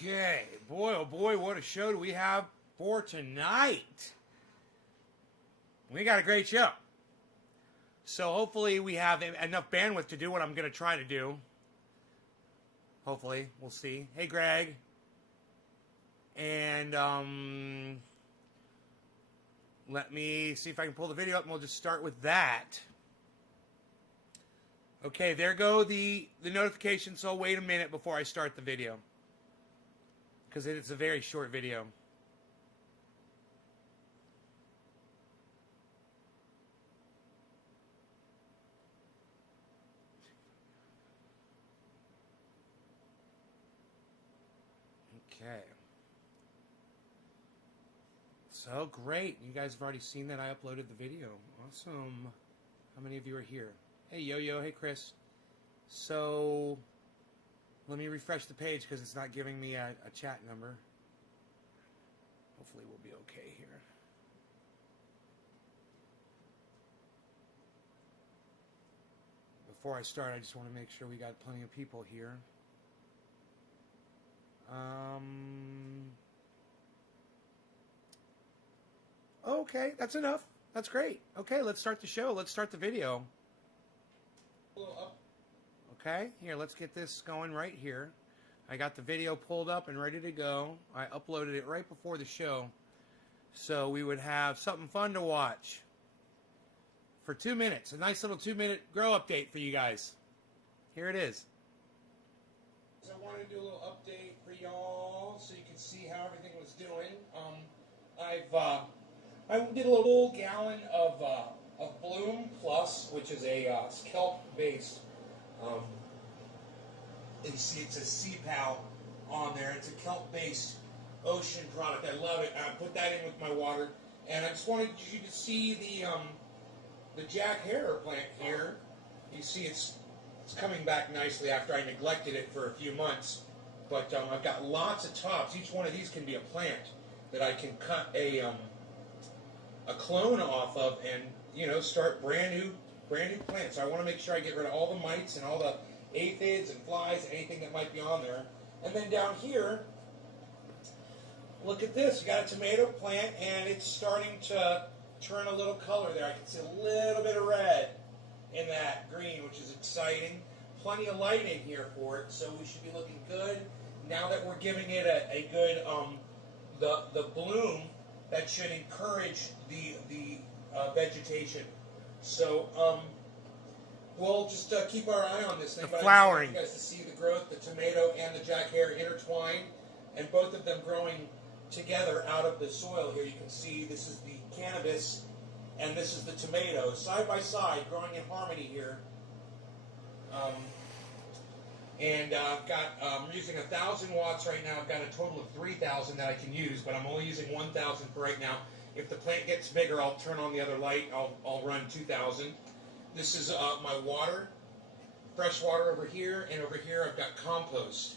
Okay, boy, oh boy, what a show do we have for tonight. We got a great show. So hopefully we have enough bandwidth to do what I'm going to try to do. Hopefully, we'll see. Hey, Greg. And let me see if I can pull the video up, and we'll just start with that. Okay, there go the notifications, so I'll wait a minute before I start the video, because it's a very short video. Okay. So great. You guys have already seen that I uploaded the video. Awesome. How many of you are here? Hey, Yo-Yo. Hey, Chris. So let me refresh the page because it's not giving me a chat number. Hopefully we'll be okay here. Before I start, I just want to make sure we got plenty of people here. Okay, that's enough. That's great. Okay, let's start the show. Let's start the video. Okay, here, let's get this going right here. I got the video pulled up and ready to go. I uploaded it right before the show, so we would have something fun to watch for 2 minutes. A nice little 2-minute grow update for you guys. Here it is. So I wanted to do a little update for y'all so you can see how everything was doing. I did a little gallon of Bloom Plus, which is a kelp-based. You see it says Sea-Pal on there. It's a kelp-based ocean product. I love it. I put that in with my water, and I just wanted you to see the Jack Herer plant here. You see it's coming back nicely after I neglected it for a few months. But I've got lots of tops. Each one of these can be a plant that I can cut a clone off of, and start brand new plants. So I want to make sure I get rid of all the mites and all the aphids and flies, anything that might be on there. And then down here, look at this. You got a tomato plant, and it's starting to turn a little color there. I can see a little bit of red in that green, which is exciting. Plenty of light in here for it, so we should be looking good. Now that we're giving it a good the bloom, that should encourage the vegetation. So we'll just keep our eye on this thing. The flowering. I want you guys to see the growth, the tomato and the Jack Herer intertwined, and both of them growing together out of the soil here. You can see this is the cannabis and this is the tomato, side by side, growing in harmony here. I'm using 1,000 watts right now. I've got a total of 3,000 that I can use, but I'm only using 1,000 for right now. If the plant gets bigger, I'll turn on the other light. I'll run 2,000. This is my water, fresh water over here, and over here I've got compost.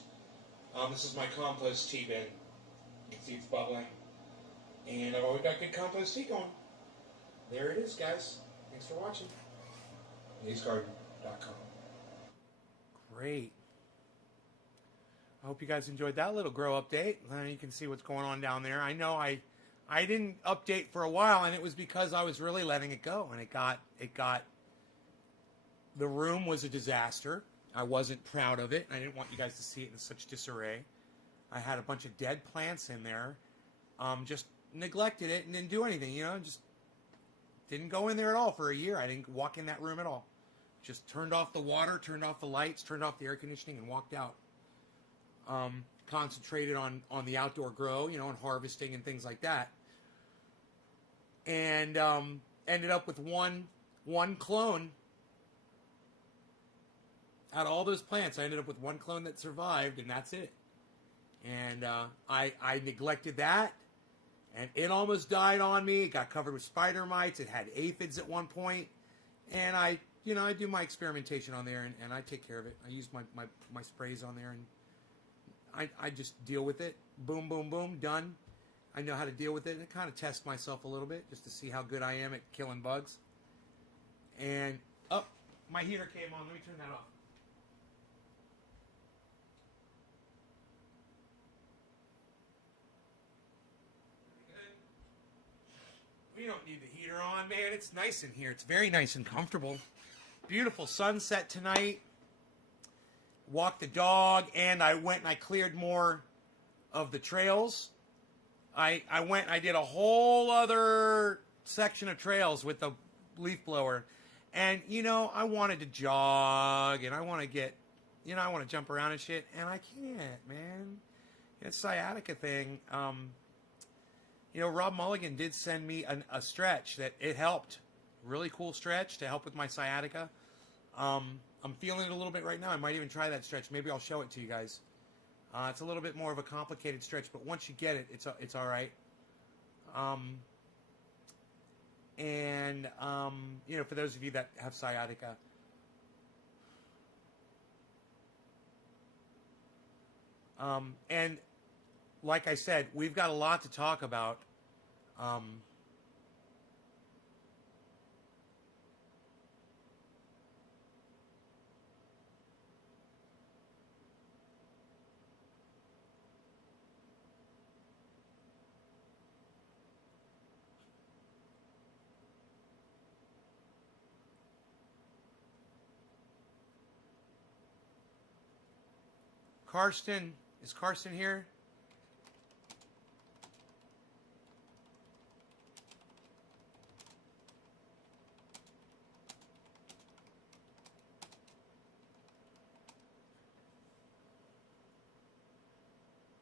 This is my compost tea bin. You can see it's bubbling. And I've always got good compost tea going. There it is, guys. Thanks for watching. Nate'sGarden.com. Great. I hope you guys enjoyed that little grow update. You can see what's going on down there. I know I didn't update for a while, and it was because I was really letting it go, and it got the room was a disaster. I wasn't proud of it. I didn't want you guys to see it in such disarray. I had a bunch of dead plants in there. Just neglected it and didn't do anything, just didn't go in there at all for a year. I didn't walk in that room at all. Just turned off the water, turned off the lights, turned off the air conditioning, and walked out. Concentrated on the outdoor grow, and harvesting and things like that. And ended up with one clone. Out of all those plants, I ended up with one clone that survived, and that's it. And I neglected that, and it almost died on me. It got covered with spider mites. It had aphids at one point, and I do my experimentation on there, and I take care of it. I use my sprays on there, and I just deal with it. Boom, boom, boom, done. I know how to deal with it, and I kind of test myself a little bit just to see how good I am at killing bugs. And, my heater came on. Let me turn that off. We don't need the heater on, man. It's nice in here. It's very nice and comfortable. Beautiful sunset tonight. Walked the dog, and I went and I cleared more of the trails. I went and I did a whole other section of trails with the leaf blower. And, you know, I wanted to jog, and I want to get, you know, I want to jump around and shit, and I can't, man. It's sciatica thing. You know, Rob Mulligan did send me a stretch that it helped. Really cool stretch to help with my sciatica. I'm feeling it a little bit right now. I might even try that stretch. Maybe I'll show it to you guys. It's a little bit more of a complicated stretch, but once you get it, it's all right. You know, for those of you that have sciatica, and like I said, we've got a lot to talk about. Karsten, is Karsten here?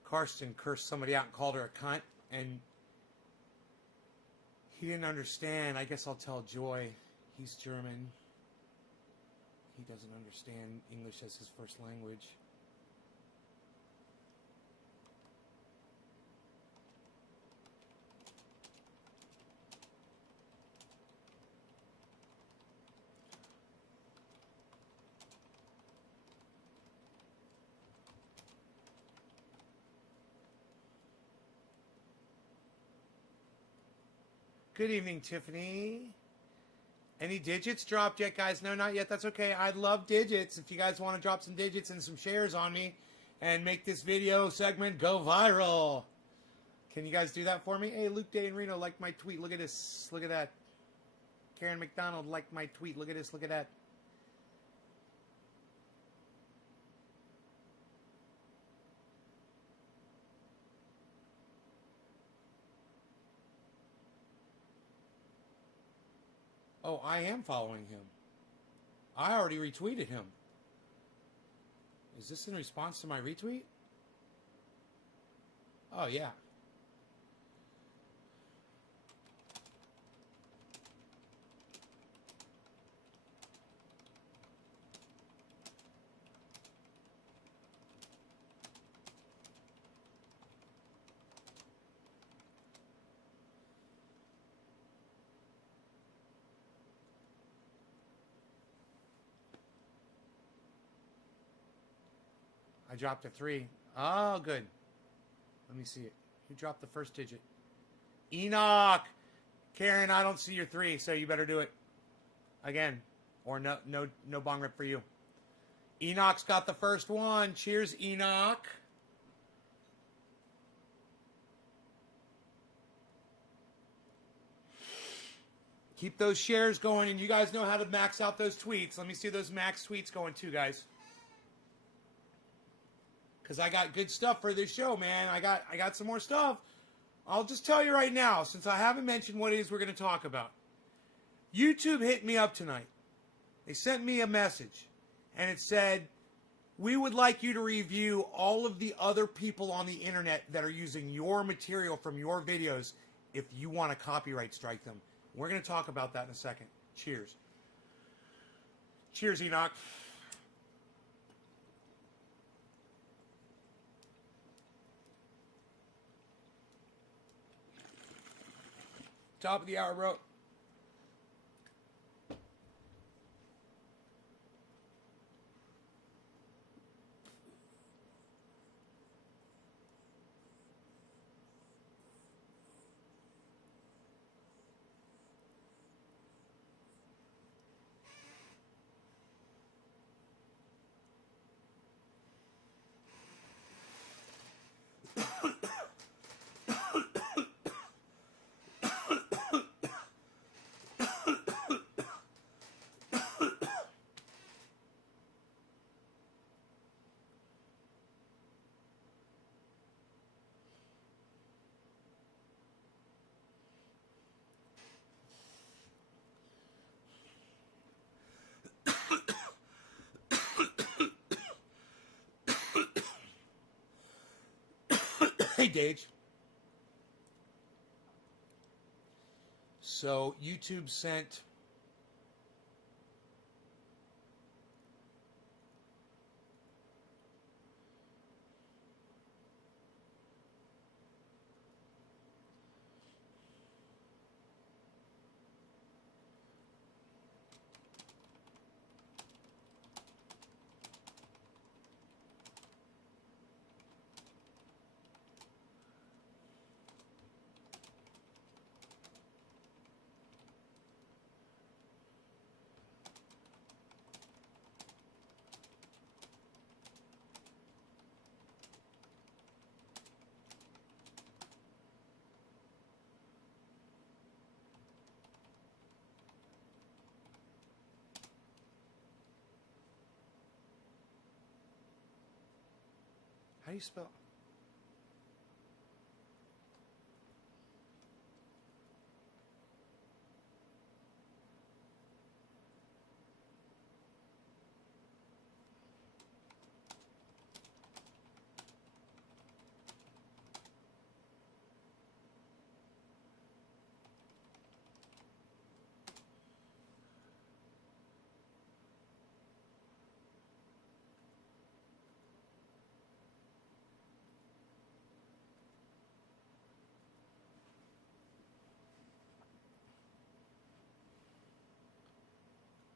Karsten cursed somebody out and called her a cunt, and he didn't understand. I guess I'll tell Joy. He's German. He doesn't understand English as his first language. Good evening, Tiffany. Any digits dropped yet, guys? No, not yet. That's okay. I'd love digits. If you guys want to drop some digits and some shares on me and make this video segment go viral. Can you guys do that for me? Hey, Luke Day in Reno liked my tweet. Look at this. Look at that. Karen McDonald liked my tweet. Look at this. Look at that. Oh, I am following him. I already retweeted him. Is this in response to my retweet? Oh, yeah. I dropped a 3. Oh, good. Let me see it. Who dropped the first digit? Enoch! Karen, I don't see your 3, so you better do it. Again. Or no bong rip for you. Enoch's got the first one. Cheers, Enoch. Keep those shares going, and you guys know how to max out those tweets. Let me see those max tweets going too, guys. Because I got good stuff for this show, man. I got some more stuff. I'll just tell you right now, since I haven't mentioned what it is we're going to talk about. YouTube hit me up tonight. They sent me a message, and it said, we would like you to review all of the other people on the internet that are using your material from your videos if you want to copyright strike them. We're going to talk about that in a second. Cheers. Cheers, Enoch. Top of the hour, bro. Hey, Dage. So YouTube sent how do you spell?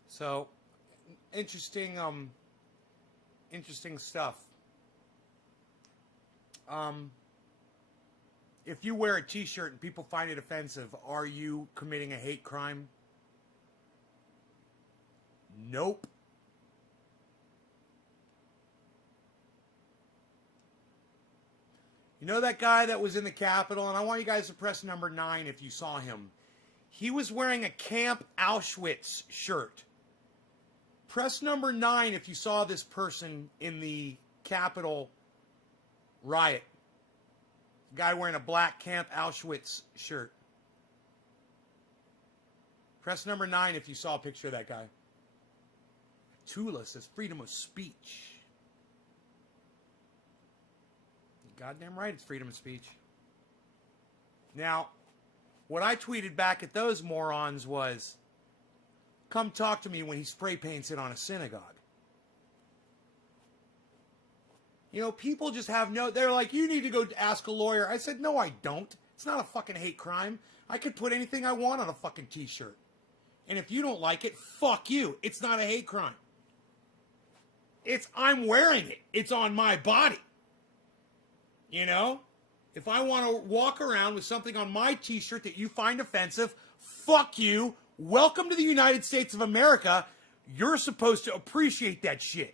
So interesting interesting stuff. If you wear a t-shirt and people find it offensive, are you committing a hate crime? Nope. You know that guy that was in the Capitol, and I want you guys to press number 9 if you saw him. He was wearing a Camp Auschwitz shirt. Press number 9 if you saw this person in the Capitol riot. Guy wearing a black Camp Auschwitz shirt. Press number 9 if you saw a picture of that guy. Tula says freedom of speech. Goddamn right it's freedom of speech. Now, what I tweeted back at those morons was, come talk to me when he spray paints it on a synagogue. You know, people just have no... They're like, you need to go ask a lawyer. I said, no, I don't. It's not a fucking hate crime. I could put anything I want on a fucking t-shirt. And if you don't like it, fuck you. It's not a hate crime. I'm wearing it. It's on my body. You know? If I want to walk around with something on my t-shirt that you find offensive, fuck you. Welcome to the United States of America. You're supposed to appreciate that shit.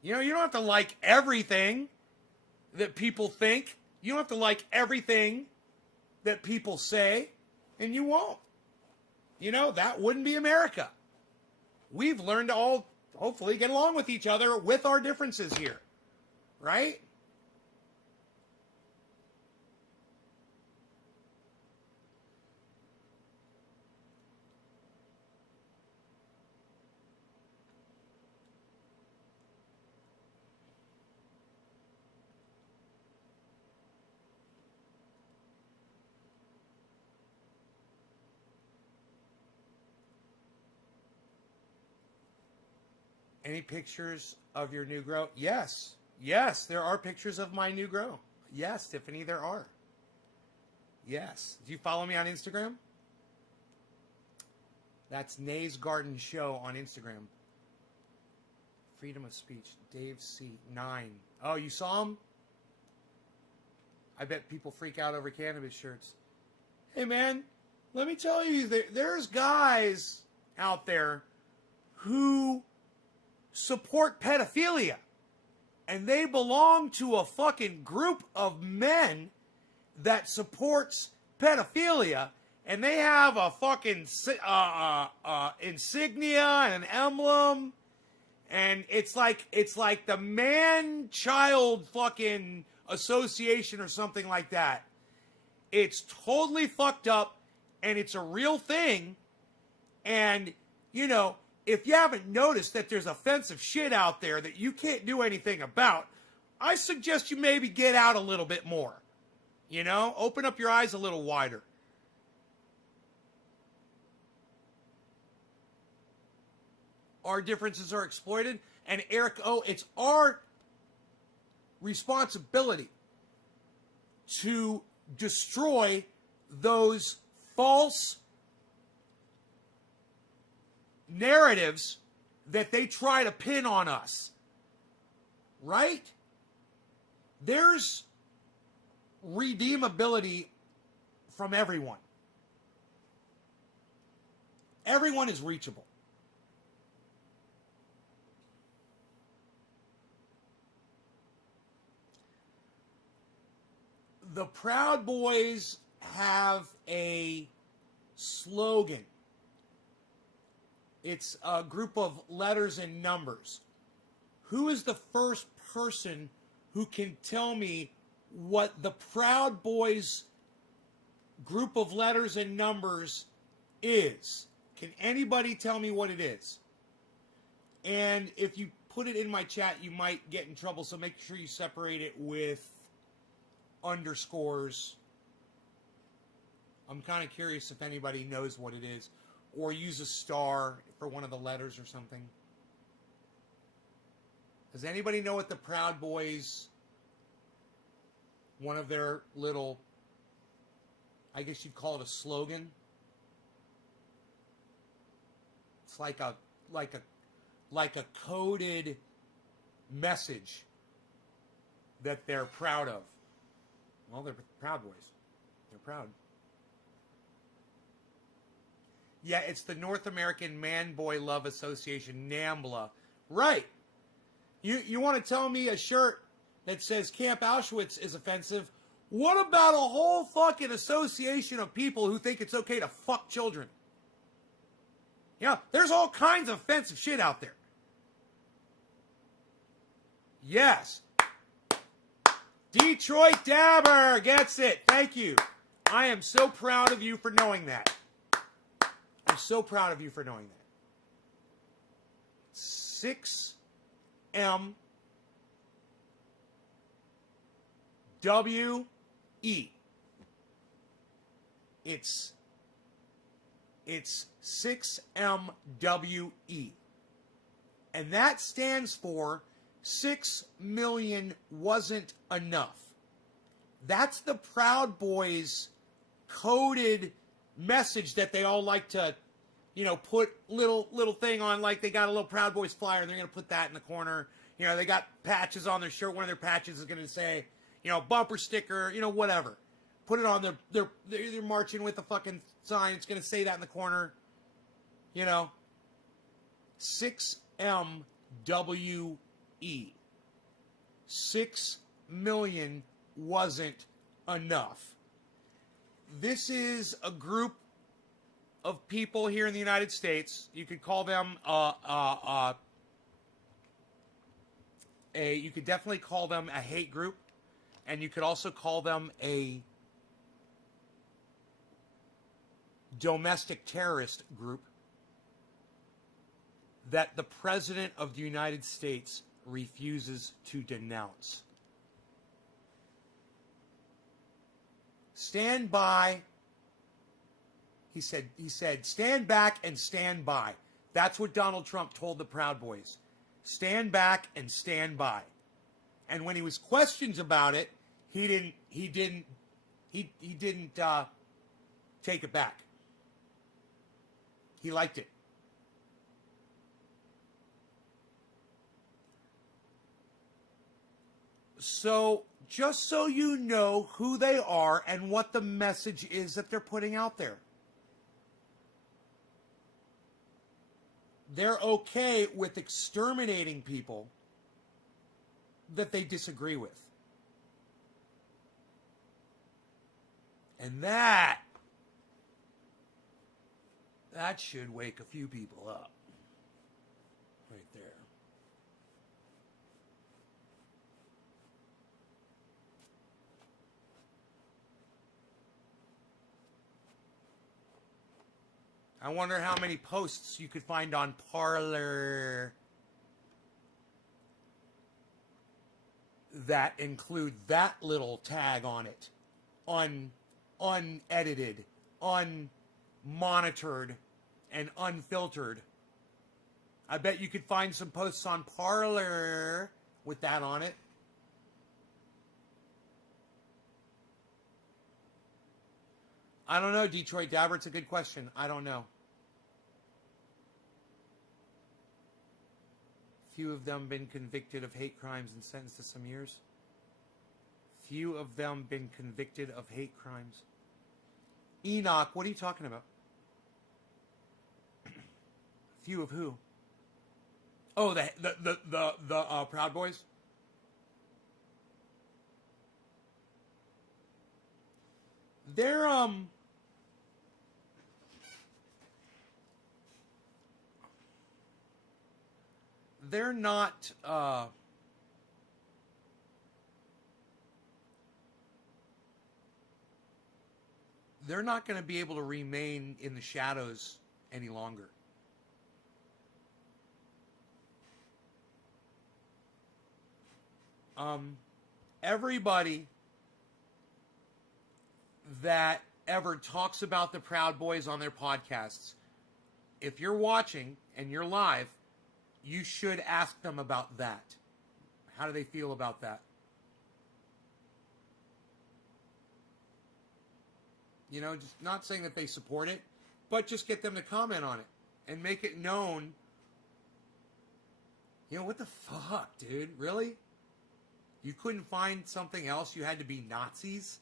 You know, you don't have to like everything that people think. You don't have to like everything that people say, and you won't. You know, that wouldn't be America. We've learned to all, hopefully, get along with each other with our differences here. Right? Any pictures of your new grow? Yes. Yes, there are pictures of my new grow. Yes, Tiffany, there are. Yes. Do you follow me on Instagram? That's Nay's Garden Show on Instagram. Freedom of speech. Dave C. 9. Oh, you saw him? I bet people freak out over cannabis shirts. Hey, man, let me tell you, there's guys out there who support pedophilia. And they belong to a fucking group of men that supports pedophilia. And they have a fucking insignia and an emblem. And it's like the man-child fucking association or something like that. It's totally fucked up. And it's a real thing. And, you know, if you haven't noticed that there's offensive shit out there that you can't do anything about, I suggest you maybe get out a little bit more. You know, open up your eyes a little wider. Our differences are exploited. And Eric O., it's our responsibility to destroy those false narratives that they try to pin on us. Right? There's redeemability from everyone. Everyone is reachable. The Proud Boys have a slogan. It's a group of letters and numbers. Who is the first person who can tell me what the Proud Boys group of letters and numbers is? Can anybody tell me what it is? And if you put it in my chat, you might get in trouble, so make sure you separate it with underscores. I'm kind of curious if anybody knows what it is. Or use a star for one of the letters or something. Does anybody know what the Proud Boys, one of their little, I guess you'd call it a slogan? It's like a coded message that they're proud of. Well, they're Proud Boys. They're proud. Yeah, it's the North American Man-Boy Love Association, NAMBLA. Right. You want to tell me a shirt that says Camp Auschwitz is offensive? What about a whole fucking association of people who think it's okay to fuck children? Yeah, there's all kinds of offensive shit out there. Yes. Detroit Dabber gets it. Thank you. I am so proud of you for knowing that. I'm so proud of you for knowing that. 6MWE. It's 6MWE. And that stands for 6 million wasn't enough. That's the Proud Boys coded message that they all like to, put little thing on, like they got a little Proud Boys flyer and they're going to put that in the corner. They got patches on their shirt. One of their patches is going to say, bumper sticker, whatever. Put it on they're marching with a fucking sign. It's going to say that in the corner. 6MWE. 6 million wasn't enough. This is a group of people here in the United States. You could call them you could definitely call them a hate group, and you could also call them a domestic terrorist group that the President of the United States refuses to denounce. Stand by. He said, stand back and stand by. That's what Donald Trump told the Proud Boys. Stand back and stand by. And when he was questioned about it, he didn't take it back. He liked it. So, just so you know who they are and what the message is that they're putting out there. They're okay with exterminating people that they disagree with. And that should wake a few people up. Right there. I wonder how many posts you could find on Parler. that include that little tag on it, unedited, unmonitored, and unfiltered. I bet you could find some posts on Parler with that on it. I don't know, Detroit Dabber. It's a good question. I don't know. Few of them been convicted of hate crimes and sentenced to some years. Few of them been convicted of hate crimes. Enoch, what are you talking about? Few of who? Oh, the Proud Boys? They're not they're not going to be able to remain in the shadows any longer. Everybody that ever talks about the Proud Boys on their podcasts, if you're watching and you're live, you should ask them about that. How do they feel about that? You know, just not saying that they support it, but just get them to comment on it and make it known. You know, what the fuck, dude? Really? You couldn't find something else? You had to be Nazis?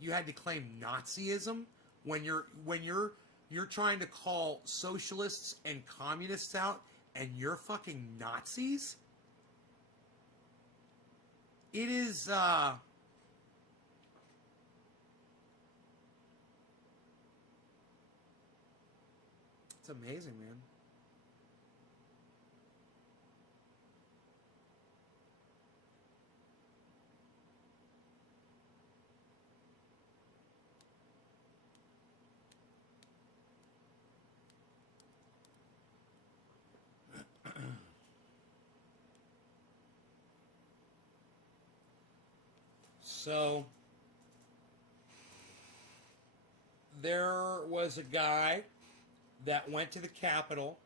You had to claim Nazism when you're trying to call socialists and communists out and you're fucking Nazis? It is it's amazing, man. So, there was a guy that went to the Capitol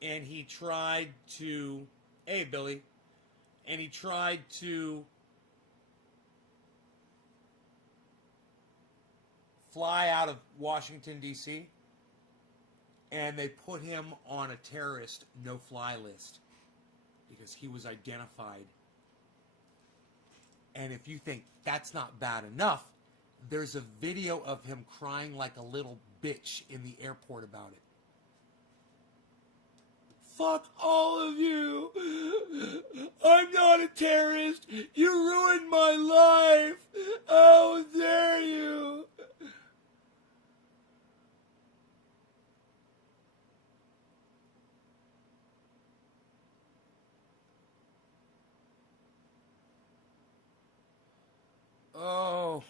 and he tried to, hey, Billy, and he tried to fly out of Washington, D.C., and they put him on a terrorist no-fly list because he was identified. And if you think that's not bad enough, there's a video of him crying like a little bitch in the airport about it. Fuck all of you. I'm not a terrorist. You ruined my life. How dare you? Oh.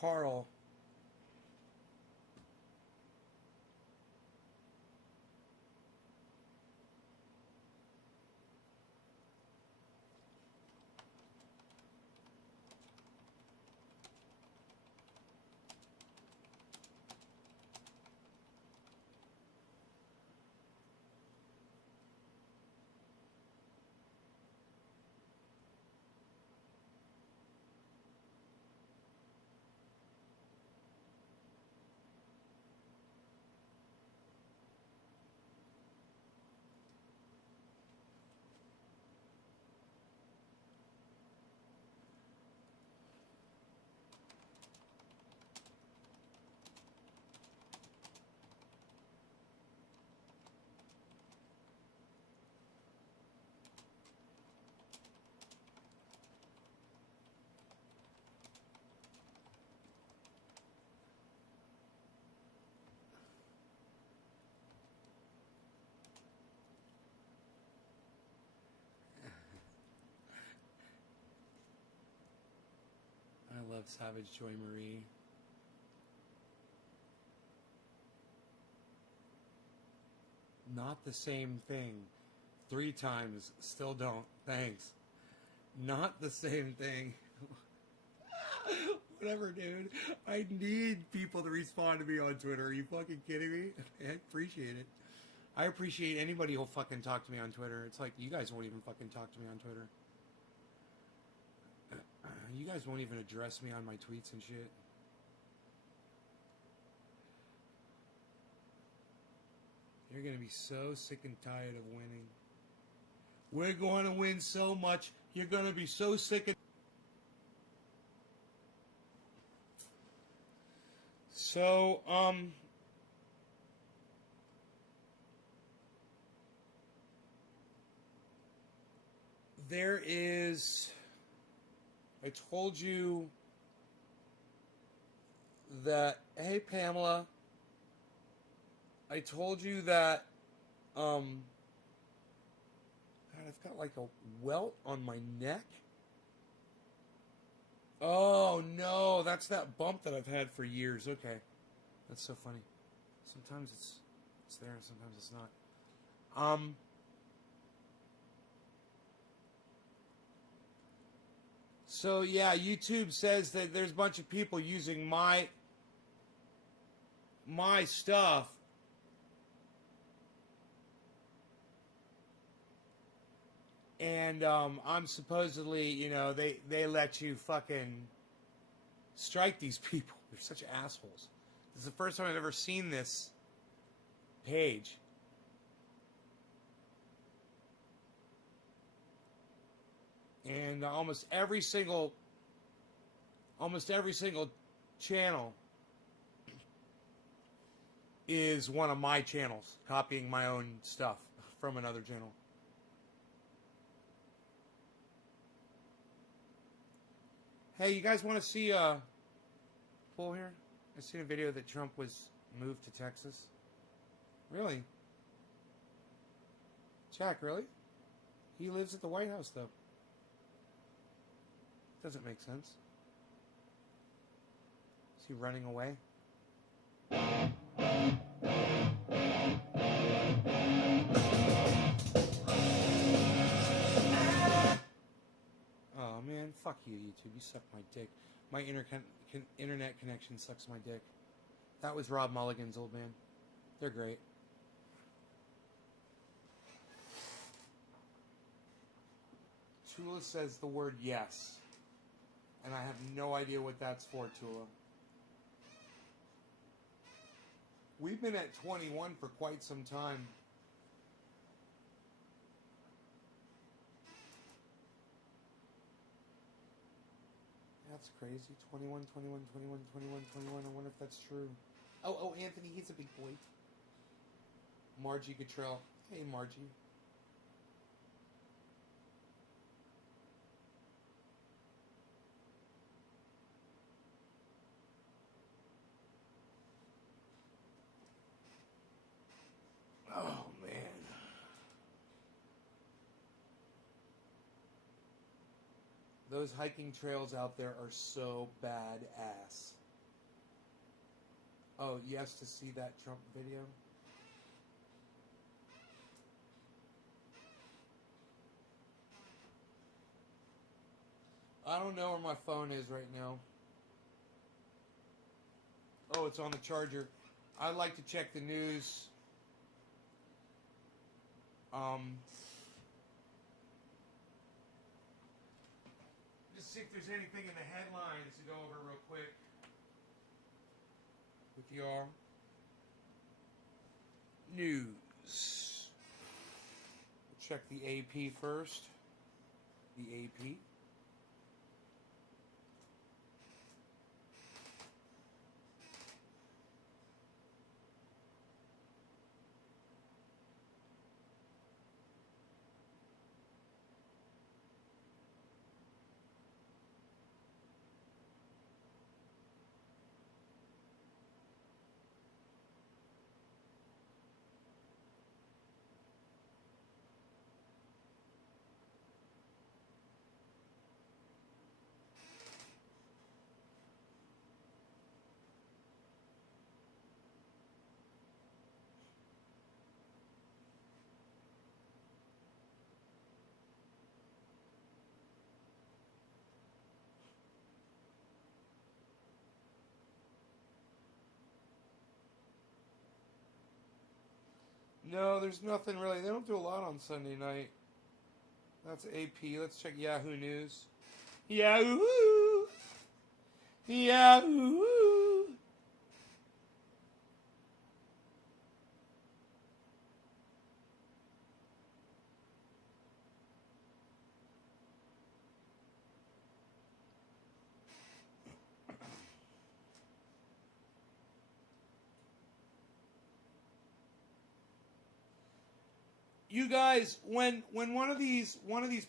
Carl. Savage Joy Marie. Not the same thing. 3 times. Still don't. Thanks. Not the same thing. Whatever, dude. I need people to respond to me on Twitter. Are you fucking kidding me? I appreciate it. I appreciate anybody who'll fucking talk to me on Twitter. It's like, you guys won't even fucking talk to me on Twitter. You guys won't even address me on my tweets and shit. You're going to be so sick and tired of winning. We're going to win so much. You're going to be so sick and... So, there is... I told you that... Hey, Pamela. I told you that, God, I've got like a welt on my neck. Oh, no, that's that bump that I've had for years. Okay. That's so funny. Sometimes it's there and sometimes it's not. So, yeah, YouTube says that there's a bunch of people using my stuff. And I'm supposedly, you know, they let you fucking strike these people. They're such assholes. This is the first time I've ever seen this page. And almost every single channel is one of my channels, copying my own stuff from another channel. Hey, you guys want to see a pool here? I seen a video that Trump was moved to Texas. Really? Jack, really? He lives at the White House, though. Doesn't make sense. Is he running away? Oh man, fuck you, YouTube. You suck my dick. My internet connection sucks my dick. That was Rob Mulligan's Old Man. They're great. Tula says the word yes. And I have no idea what that's for, Tula. We've been at 21 for quite some time. That's crazy. 21, 21, 21, 21, 21. I wonder if that's true. Oh, Anthony, he's a big boy. Margie Gatrell. Hey, Margie. Oh, man. Those hiking trails out there are so badass. Oh, yes, to see that Trump video? I don't know where my phone is right now. Oh, it's on the charger. I like to check the news. Just see if there's anything in the headlines to go over real quick with y'all. News. We'll check the AP first. The AP. No, there's nothing really. They don't do a lot on Sunday night. That's AP. Let's check Yahoo News. Yahoo! Yahoo! You guys, when one of these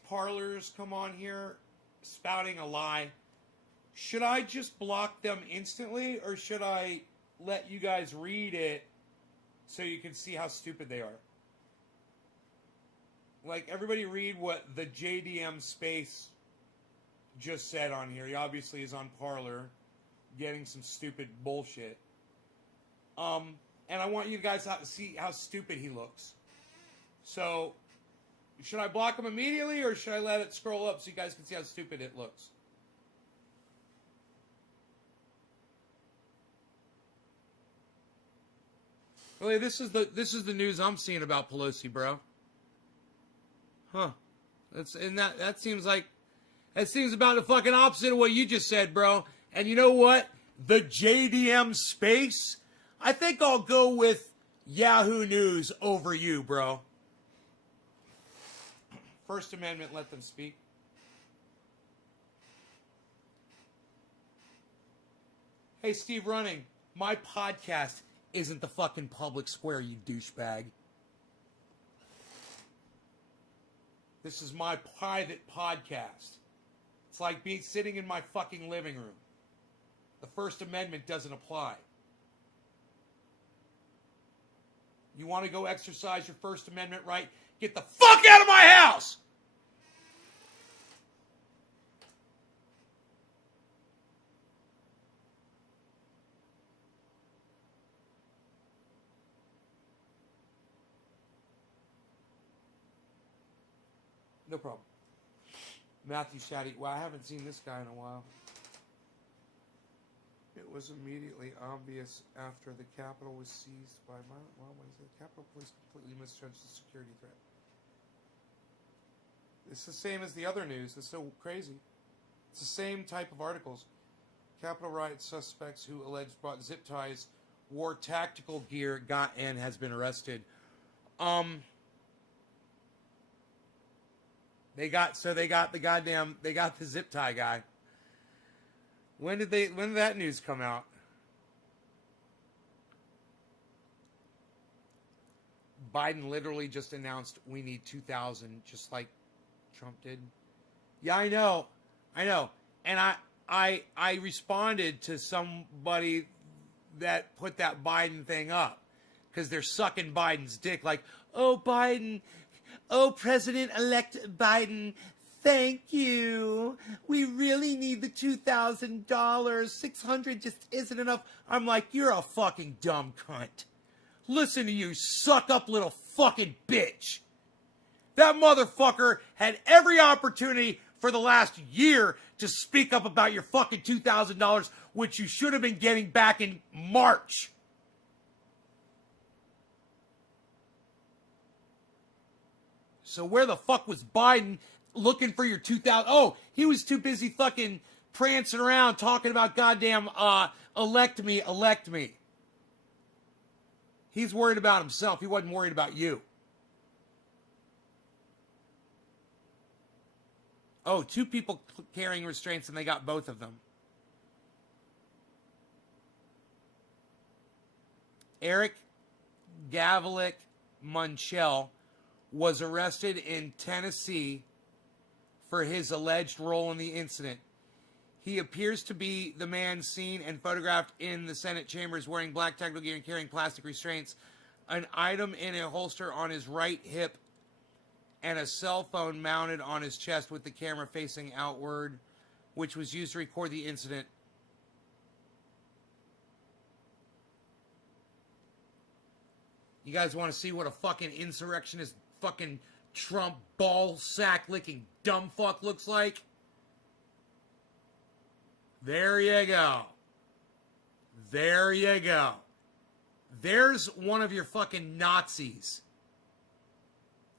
parlors come on here spouting a lie, should I just block them instantly, or should I let you guys read it so you can see how stupid they are? Like, everybody read what the JDM Space just said on here. He obviously is on Parlor getting some stupid bullshit. And I want you guys to see how stupid he looks. So, should I block him immediately, or should I let it scroll up so you guys can see how stupid it looks? Really, this is the news I'm seeing about Pelosi, bro. Huh? That seems about the fucking opposite of what you just said, bro. And you know what? The JDM Space. I think I'll go with Yahoo News over you, bro. First Amendment, let them speak. Hey, Steve Running, my podcast isn't the fucking public square, you douchebag. This is my private podcast. It's like sitting in my fucking living room. The First Amendment doesn't apply. You want to go exercise your First Amendment right? Get the fuck out of my house! No problem. Matthew Shaddy. Well, I haven't seen this guy in a while. It was immediately obvious after the Capitol was seized by violent Wednesday. The Capitol Police completely misjudged the security threat. It's the same as the other news. It's so crazy. It's the same type of articles. Capitol riot suspects who alleged brought zip ties, wore tactical gear, got and has been arrested. They got the zip tie guy. When did that news come out? Biden literally just announced we need 2,000, just like Trump did. Yeah, I know. And I responded to somebody that put that Biden thing up because they're sucking Biden's dick like, oh, Biden, oh, President-elect Biden, thank you. We really need the $2,000. $600 just isn't enough. I'm like, you're a fucking dumb cunt. Listen to you, suck up little fucking bitch. That motherfucker had every opportunity for the last year to speak up about your fucking $2,000, which you should have been getting back in March. So where the fuck was Biden looking for your 2,000? Oh, he was too busy fucking prancing around talking about goddamn elect me. He's worried about himself. He wasn't worried about you. Oh, 2 people carrying restraints and they got both of them. Eric Gavlik Munchell was arrested in Tennessee for his alleged role in the incident. He appears to be the man seen and photographed in the Senate chambers wearing black tactical gear and carrying plastic restraints, an item in a holster on his right hip, and a cell phone mounted on his chest with the camera facing outward, which was used to record the incident. You guys want to see what a fucking insurrectionist fucking Trump ball sack licking dumb fuck looks like? There you go. There you go. There's one of your fucking Nazis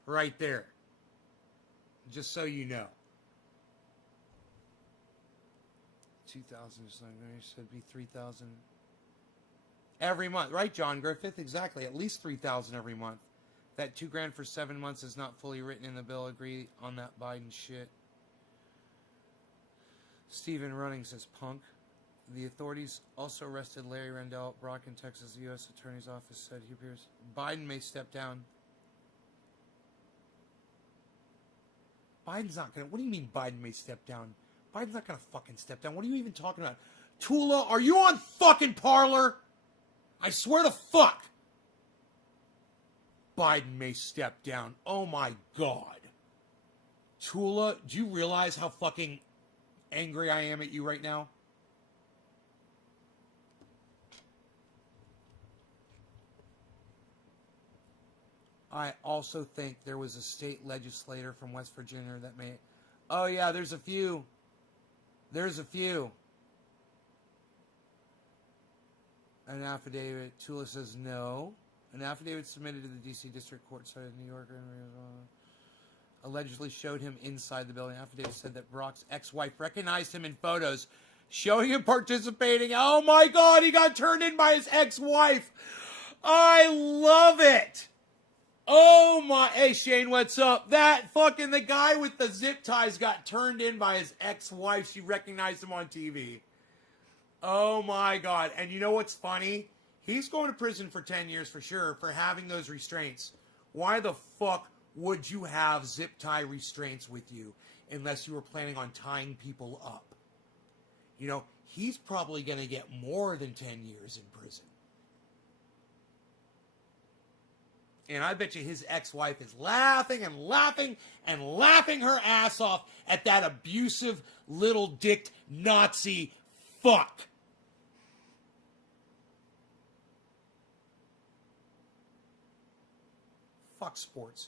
right there. Just so you know. 2,000 is like you said, be 3,000 every month, right, John Griffith? Exactly, at least 3,000 every month. That $2,000 for 7 months is not fully written in the bill. Agree on that Biden shit. Stephen Running says punk. The authorities also arrested Larry Randall at Brock in Texas. The U.S. Attorney's Office said he appears. Biden may step down. Biden's not gonna. What do you mean Biden may step down? Biden's not gonna fucking step down. What are you even talking about? Tula, are you on fucking Parler? I swear to fuck. Biden may step down. Oh my God. Tula, do you realize how fucking angry I am at you right now? I also think there was a state legislator from West Virginia that may... Oh, yeah, there's a few. There's a few. An affidavit. Tula says no. An affidavit submitted to the D.C. District Court cited New York allegedly showed him inside the building. The affidavit said that Brock's ex-wife recognized him in photos showing him participating. Oh, my God, he got turned in by his ex-wife. I love it. Oh my, hey Shane, what's up? That fucking, the guy with the zip ties got turned in by his ex-wife. She recognized him on TV. Oh my God. And you know what's funny? He's going to prison for 10 years for sure for having those restraints. Why the fuck would you have zip tie restraints with you unless you were planning on tying people up? You know, he's probably going to get more than 10 years in prison. And I bet you his ex-wife is laughing and laughing and laughing her ass off at that abusive little dicked Nazi fuck. Fuck sports.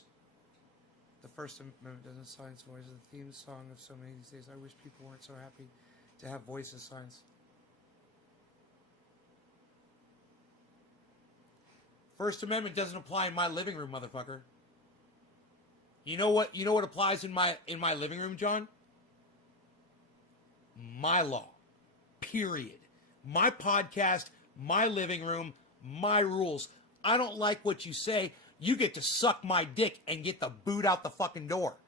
The First Amendment doesn't silence voices. The theme song of so many these days. I wish people weren't so happy to have voices silenced. First Amendment doesn't apply in my living room, motherfucker. You know what applies in my living room, John? My law. Period. My podcast, my living room, my rules. I don't like what you say. You get to suck my dick and get the boot out the fucking door.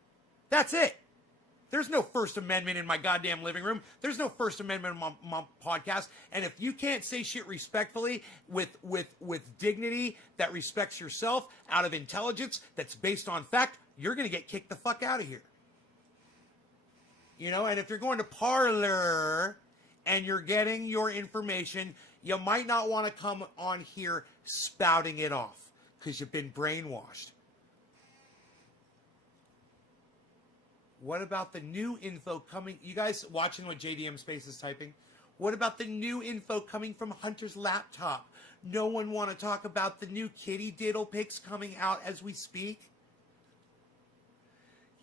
That's it. There's no First Amendment in my goddamn living room. There's no First Amendment in my podcast. And if you can't say shit respectfully with dignity that respects yourself out of intelligence that's based on fact, you're going to get kicked the fuck out of here. You know, and if you're going to Parler and you're getting your information, you might not want to come on here spouting it off because you've been brainwashed. What about the new info coming? You guys watching what JDM Space is typing? What about the new info coming from Hunter's laptop? No one want to talk about the new kitty diddle pics coming out as we speak?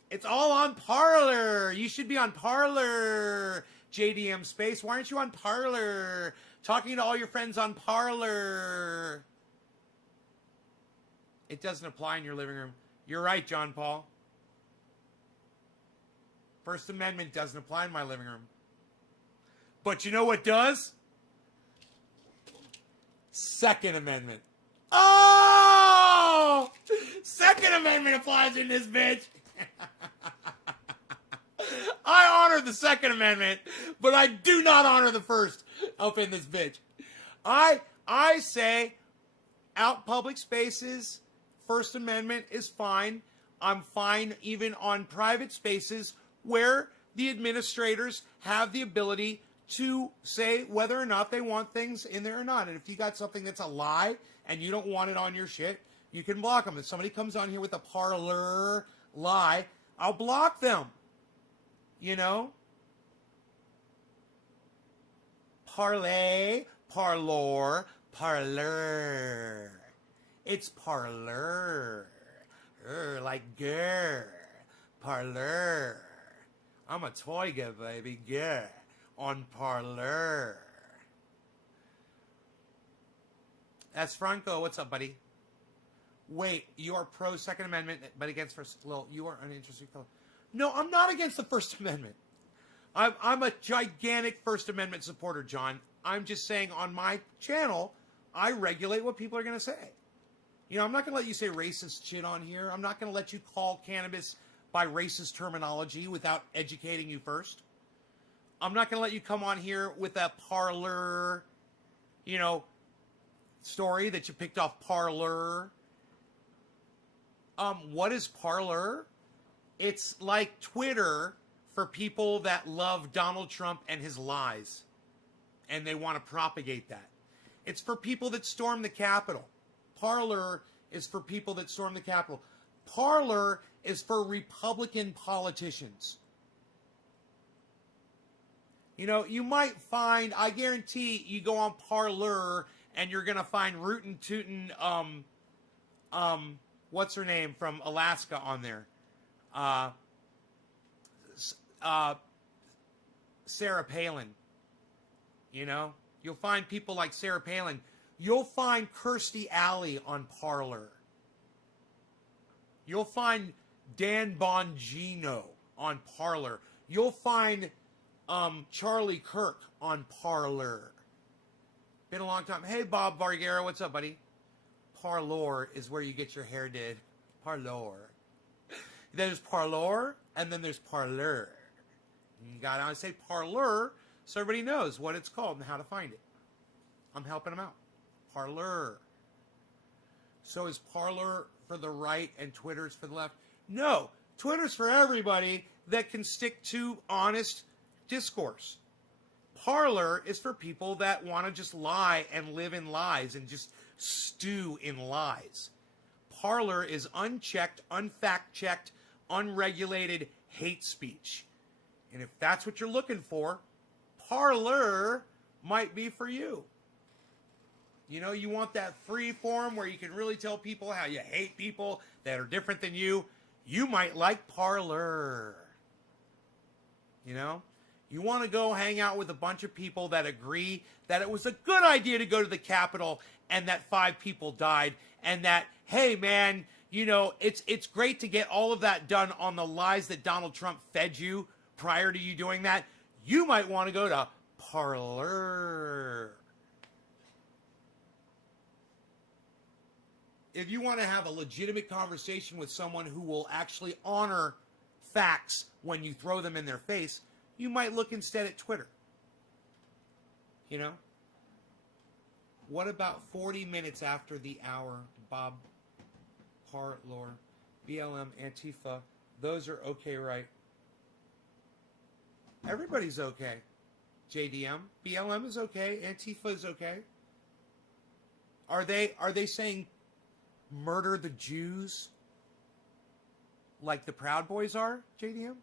It's all on Parler. You should be on Parler, JDM Space. Why aren't you on Parler? Talking to all your friends on Parler. It doesn't apply in your living room. You're right, John Paul. First Amendment doesn't apply in my living room. But you know what does? Second Amendment. Oh! Second Amendment applies in this bitch. I honor the Second Amendment, but I do not honor the first up in this bitch. I say out public spaces, First Amendment is fine. I'm fine even on private spaces where the administrators have the ability to say whether or not they want things in there or not. And if you got something that's a lie and you don't want it on your shit, you can block them. If somebody comes on here with a Parler lie, I'll block them. You know? Parlay, parlor, parlor. It's parlor. Like grr. Parlor. I'm a toy guy, baby. Grr. On Parlor. That's Franco. What's up, buddy? wait, you are pro Second Amendment, but against First. Well, you are an interesting fellow. No, I'm not against the First Amendment. I'm a gigantic First Amendment supporter, John. I'm just saying on my channel, I regulate what people are going to say. You know, I'm not going to let you say racist shit on here. I'm not going to let you call cannabis by racist terminology without educating you first. I'm not going to let you come on here with a Parler, you know, story that you picked off Parler. What is Parler? It's like Twitter for people that love Donald Trump and his lies, and they want to propagate that. It's for people that storm the Capitol. Parler is for people that storm the Capitol. Parler is for Republican politicians. You know, you might find, I guarantee you go on Parler and you're going to find rootin' tootin', what's her name from Alaska on there? Sarah Palin. You know, you'll find people like Sarah Palin. You'll find Kirstie Alley on Parler. You'll find Dan Bongino on Parler. You'll find Charlie Kirk on Parler. Been a long time. Hey, Bob Vargara, what's up, buddy? Parlor is where you get your hair did. Parlor. There's Parlor, and then there's Parlor. You gotta say Parlor so everybody knows what it's called and how to find it. I'm helping them out. Parlor. So is Parlor for the right and Twitter's for the left? No. Twitter's for everybody that can stick to honest discourse. Parlor is for people that want to just lie and live in lies and just stew in lies. Parlor is unchecked, unfact-checked, unregulated hate speech. And if that's what you're looking for, Parlor might be for you. You know, you want that free form where you can really tell people how you hate people that are different than you. You might like Parlor. You know? You want to go hang out with a bunch of people that agree that it was a good idea to go to the Capitol and that 5 people died and that, hey, man, you know, it's great to get all of that done on the lies that Donald Trump fed you prior to you doing that. You might want to go to Parlor. If you want to have a legitimate conversation with someone who will actually honor facts when you throw them in their face, you might look instead at Twitter. You know? What about 40 minutes after the hour, Bob Parlor, BLM, Antifa? Those are okay, right? Everybody's okay. JDM, BLM is okay. Antifa is okay. Are they saying murder the Jews like the Proud Boys are, JDM?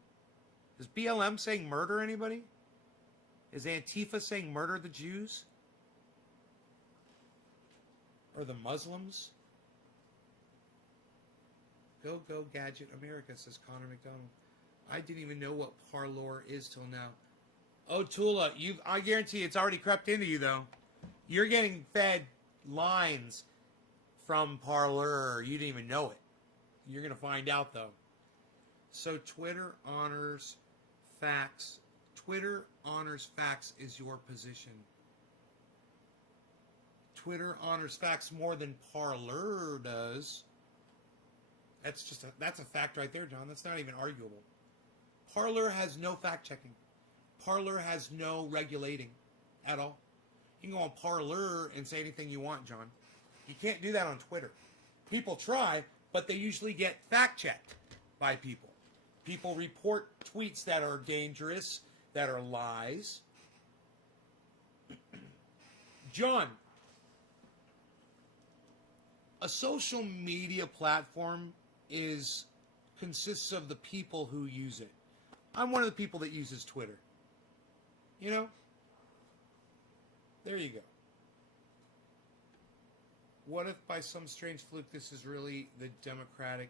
Is BLM saying murder anybody? Is Antifa saying murder the Jews? Or the Muslims? Go, go, Gadget America, says Connor McDonald. I didn't even know what Parlor is till now. Oh, Tula, I guarantee it's already crept into you, though. You're getting fed lines from Parlor. You didn't even know it. You're going to find out, though. So Twitter honors facts. Twitter honors facts is your position. Twitter honors facts more than Parlor does. That's a fact right there, John. That's not even arguable. Parlor has no fact-checking. Parlor has no regulating at all. You can go on Parlor and say anything you want, John. You can't do that on Twitter. People try, but they usually get fact-checked by people. People report tweets that are dangerous, that are lies. John, a social media platform consists of the people who use it. I'm one of the people that uses Twitter. You know? There you go. What if by some strange fluke this is really the Democratic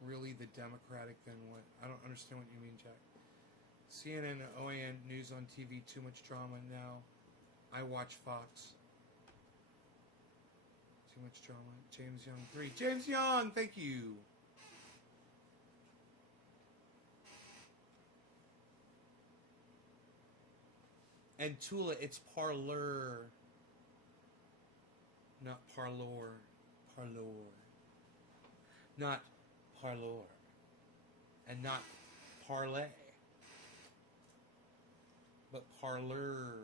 then what? I don't understand what you mean, Jack. CNN, OAN, news on TV, too much drama now. I watch Fox. Too much drama. James Young 3. James Young, thank you. And Tula, it's parlor. Not parlor. Parlor. Not parlor. And not parlay. But parlor.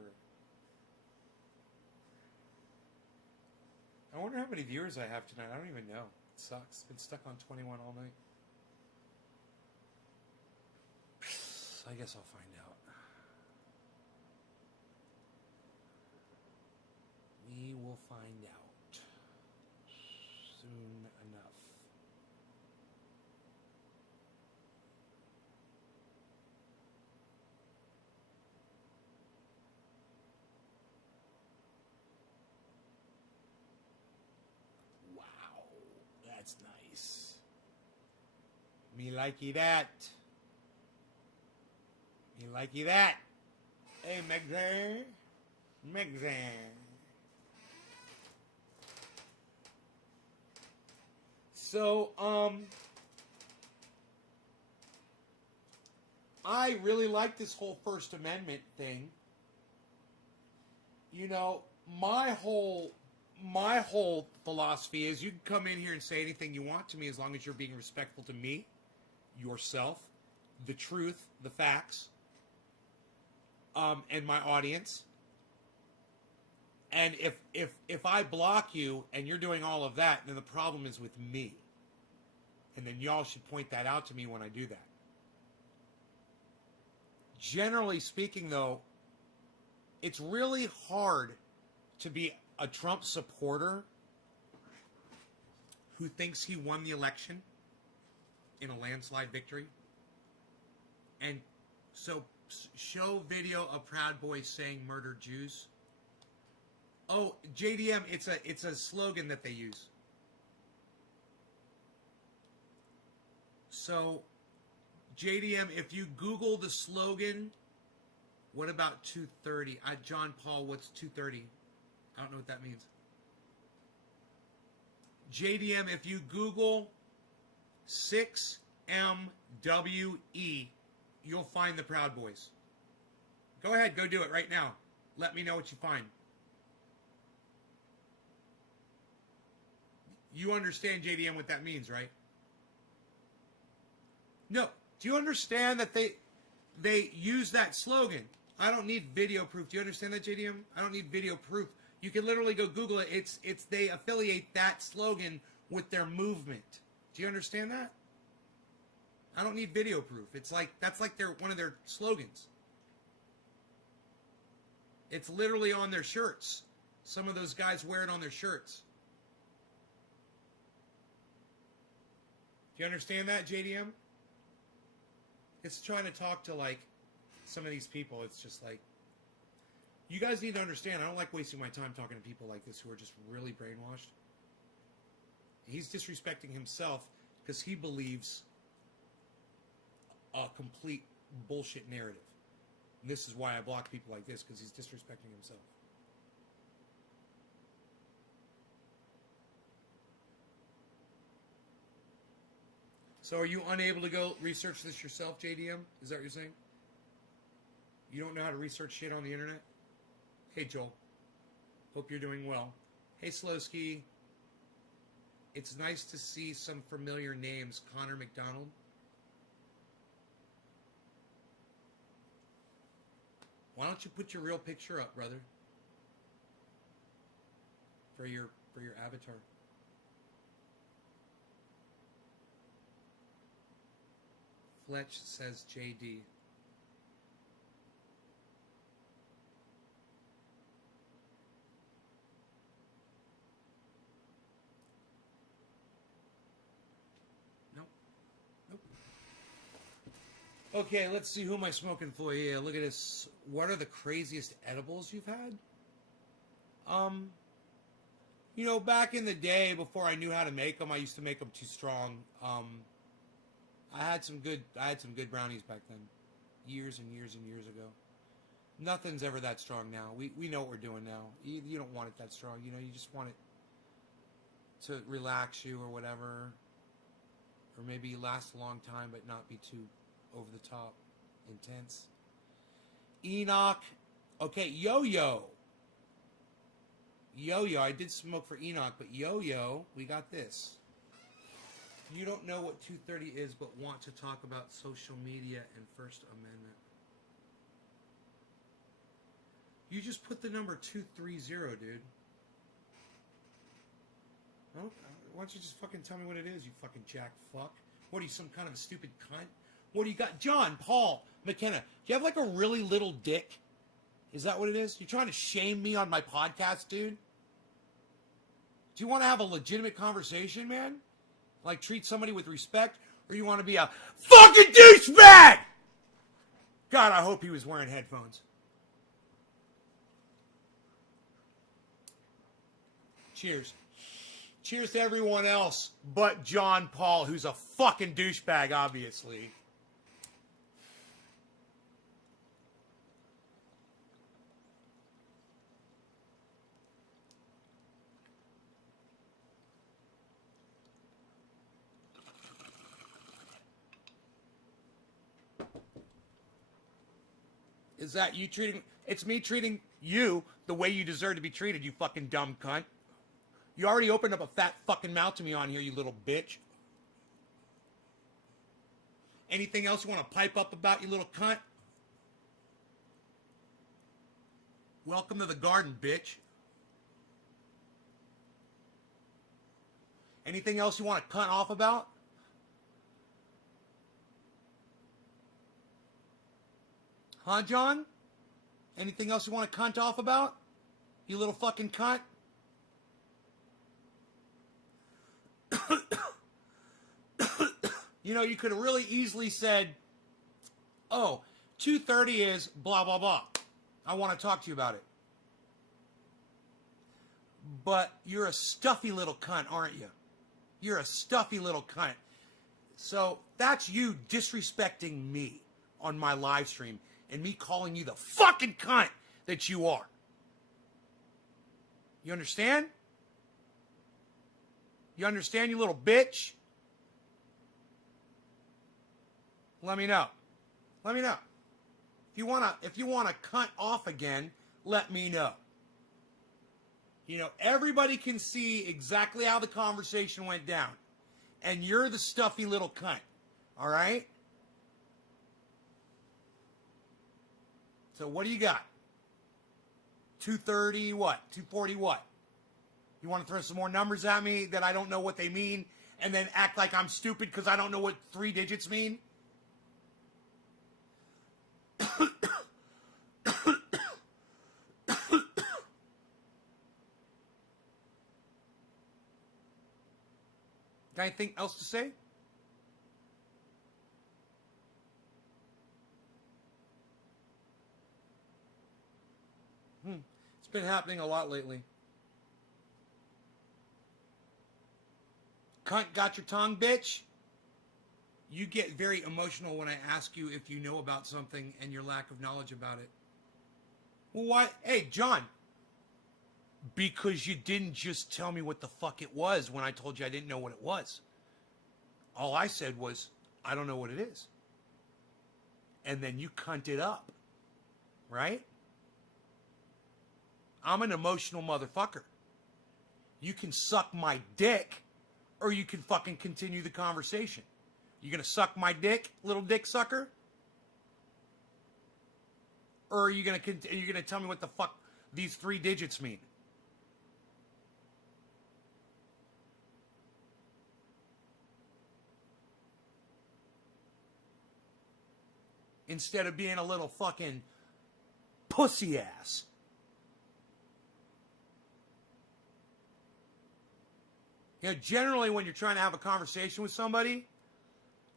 I wonder how many viewers I have tonight. I don't even know. It sucks. Been stuck on 21 all night. I guess I'll find out. We will find out soon enough. Wow, that's nice. Me likey that. Me likey that. Hey, Megzan. Megzan. So, I really like this whole First Amendment thing. You know, my whole philosophy is you can come in here and say anything you want to me as long as you're being respectful to me, yourself, the truth, the facts, and my audience. And if I block you and you're doing all of that, then the problem is with me. And then y'all should point that out to me when I do that. Generally speaking, though, it's really hard to be a Trump supporter who thinks he won the election in a landslide victory. And so show video of Proud Boys saying murder Jews. Oh, JDM, it's a slogan that they use. So, JDM, if you Google the slogan, what about 230? John Paul, what's 230? I don't know what that means. JDM, if you Google 6MWE, you'll find the Proud Boys. Go ahead, go do it right now. Let me know what you find. You understand, JDM, what that means, right? No. Do you understand that they use that slogan? I don't need video proof. Do you understand that, JDM? I don't need video proof. You can literally go Google it. It's they affiliate that slogan with their movement. Do you understand that? I don't need video proof. It's like that's like one of their slogans. It's literally on their shirts. Some of those guys wear it on their shirts. Do you understand that, JDM? It's trying to talk to, like, some of these people. It's just like, you guys need to understand, I don't like wasting my time talking to people like this who are just really brainwashed. He's disrespecting himself because he believes a complete bullshit narrative. And this is why I block people like this, because he's disrespecting himself. So are you unable to go research this yourself, JDM? Is that what you're saying? You don't know how to research shit on the internet? Hey, Joel. Hope you're doing well. Hey, Slowski. It's nice to see some familiar names. Connor McDonald. Why don't you put your real picture up, brother? For your avatar. Fletch says JD. Nope. Nope. Okay, let's see who am I smoking for. Yeah, look at this. What are the craziest edibles you've had? You know, back in the day, before I knew how to make them, I used to make them too strong. I had some good brownies back then, years and years and years ago. Nothing's ever that strong now. We know what we're doing now. You don't want it that strong. You know, you just want it. to relax you or whatever. Or maybe last a long time but not be too over the top intense. Enoch. Okay, Yo-Yo. Yo-Yo. I did smoke for Enoch, but Yo-Yo, we got this. You don't know what 230 is, but want to talk about social media and First Amendment. You just put the number 230, dude. Well, why don't you just fucking tell me what it is, you fucking jack fuck? What are you, some kind of a stupid cunt? What do you got? John, Paul, McKenna, do you have like a really little dick? Is that what it is? You're trying to shame me on my podcast, dude? Do you want to have a legitimate conversation, man? Like treat somebody with respect? Or you want to be a fucking douchebag? God, I hope he was wearing headphones. Cheers. Cheers to everyone else but John Paul, who's a fucking douchebag, obviously. Is that you treating... It's me treating you the way you deserve to be treated, you fucking dumb cunt. You already opened up a fat fucking mouth to me on here, you little bitch. Anything else you want to pipe up about, you little cunt? Welcome to the garden, bitch. Anything else you want to cunt off about? Huh, John? Anything else you want to cunt off about? You little fucking cunt? You know, you could have really easily said, oh, 230 is blah, blah, blah. I want to talk to you about it. But you're a stuffy little cunt, aren't you? You're a stuffy little cunt. So that's you disrespecting me on my live stream and me calling you the fucking cunt that you are. You understand? You understand, you little bitch? Let me know. Let me know. If you wanna cunt off again, let me know. You know, everybody can see exactly how the conversation went down. And you're the stuffy little cunt. All right? So what do you got? 230 what? 240 what? You want to throw some more numbers at me that I don't know what they mean and then act like I'm stupid because I don't know what 3 digits mean? Got anything else to say? It's been happening a lot lately. Cunt got your tongue, bitch? You get very emotional when I ask you if you know about something and your lack of knowledge about it. Well, why? Hey, John. Because you didn't just tell me what the fuck it was when I told you I didn't know what it was. All I said was, I don't know what it is. And then you cunt it up. Right? I'm an emotional motherfucker. You can suck my dick, or you can fucking continue the conversation. You gonna suck my dick, little dick sucker? Or are you gonna tell me what the fuck these 3 digits mean? Instead of being a little fucking pussy ass. You know, generally when you're trying to have a conversation with somebody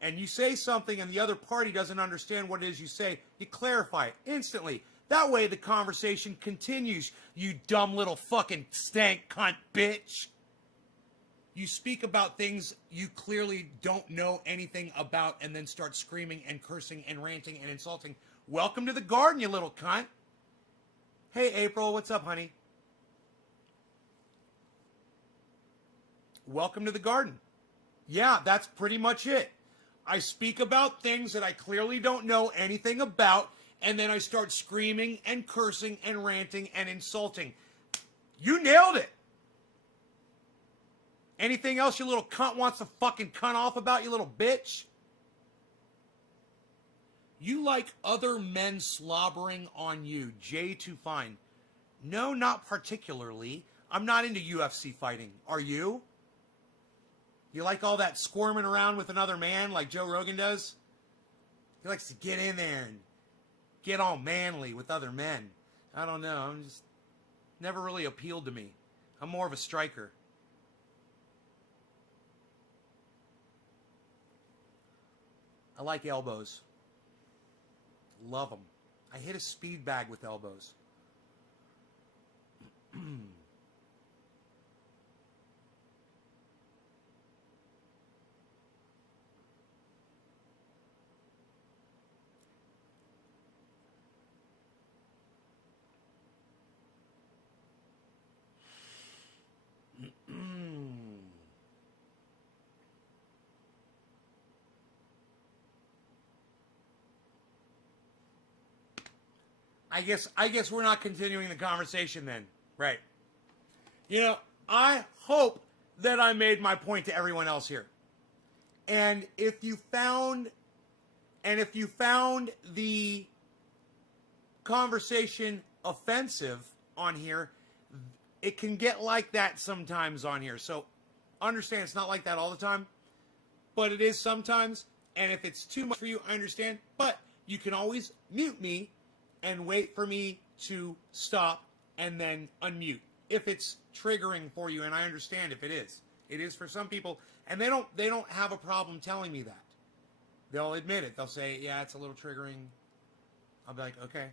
and you say something and the other party doesn't understand what it is you say, you clarify it instantly. That way the conversation continues, you dumb little fucking stank cunt bitch. You speak about things you clearly don't know anything about and then start screaming and cursing and ranting and insulting. Welcome to the garden, you little cunt. Hey, April, what's up, honey? welcome to the garden. Yeah, that's pretty much it. I speak about things that I clearly don't know anything about, and then I start screaming and cursing and ranting and insulting. You nailed it. Anything else your little cunt wants to fucking cunt off about, you little bitch? You like other men slobbering on you, Jay Too Fine. No, not particularly. I'm not into UFC fighting. Are you? You like all that squirming around with another man like Joe Rogan does? He likes to get in there and get all manly with other men. I don't know. I'm just never really appealed to me. I'm more of a striker. I like elbows. Love them. I hit a speed bag with elbows. I guess we're not continuing the conversation then. Right. You know, I hope that I made my point to everyone else here. And if you found the conversation offensive on here, it can get like that sometimes on here. So understand it's not like that all the time, but it is sometimes. And if it's too much for you, I understand. But you can always mute me and wait for me to stop and then unmute if it's triggering for you. And I understand if it is. It is for some people, and they don't have a problem telling me that. They'll admit it. They'll say, yeah, it's a little triggering. I'll be like, okay.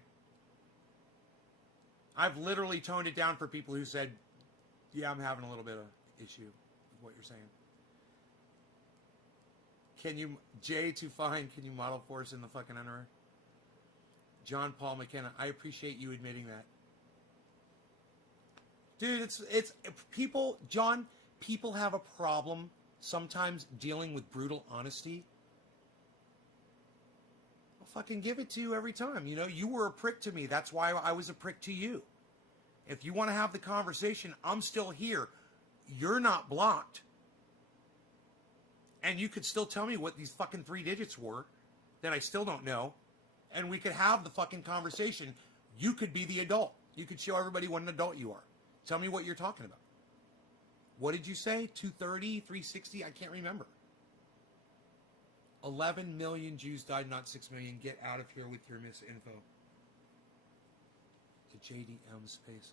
I've literally toned it down for people who said, yeah, I'm having a little bit of issue with what you're saying. Can you, Jay Too Fine, can you model for us in the fucking underwear? John Paul McKenna, I appreciate you admitting that. Dude, it's people, John, people have a problem sometimes dealing with brutal honesty. I'll fucking give it to you every time. You know, you were a prick to me. That's why I was a prick to you. If you want to have the conversation, I'm still here. You're not blocked. And you could still tell me what these fucking 3 digits were that I still don't know. And we could have the fucking conversation. You could be the adult. You could show everybody what an adult you are. Tell me what you're talking about. What did you say? 230, 360? I can't remember. 11 million Jews died, not 6 million. Get out of here with your misinfo. To JDM space.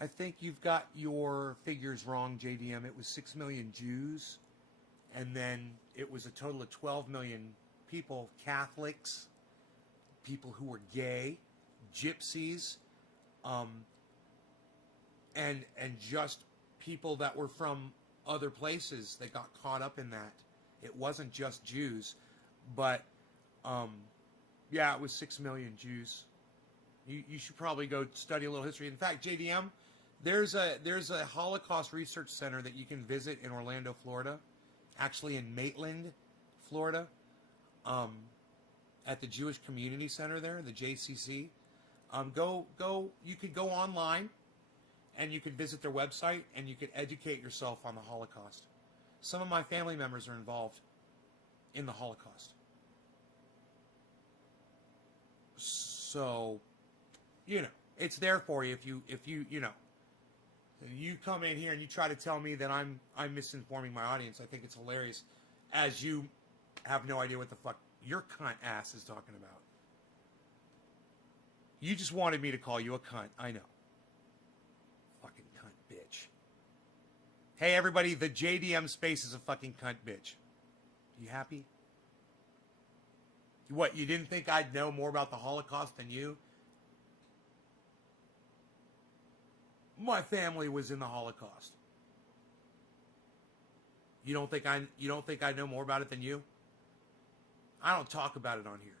I think you've got your figures wrong, JDM. It was 6 million Jews, and then it was a total of 12 million people, Catholics, people who were gay, gypsies, and just people that were from other places that got caught up in that. It wasn't just Jews, but yeah, it was 6 million Jews. You should probably go study a little history. In fact, JDM, there's a Holocaust Research Center that you can visit in Orlando, Florida, actually in Maitland, Florida, at the Jewish Community Center there, the JCC. You could go online and you could visit their website and you could educate yourself on the Holocaust. Some of my family members are involved in the Holocaust. So, you know, it's there for you if you come in here and you try to tell me that I'm misinforming my audience. I think it's hilarious, as you have no idea what the fuck your cunt ass is talking about. You just wanted me to call you a cunt. I know. Fucking cunt bitch. Hey everybody, the JDM space is a fucking cunt bitch. You happy? What, you didn't think I'd know more about the Holocaust than you? My family was in the Holocaust. You don't think I know more about it than you? I don't talk about it on here.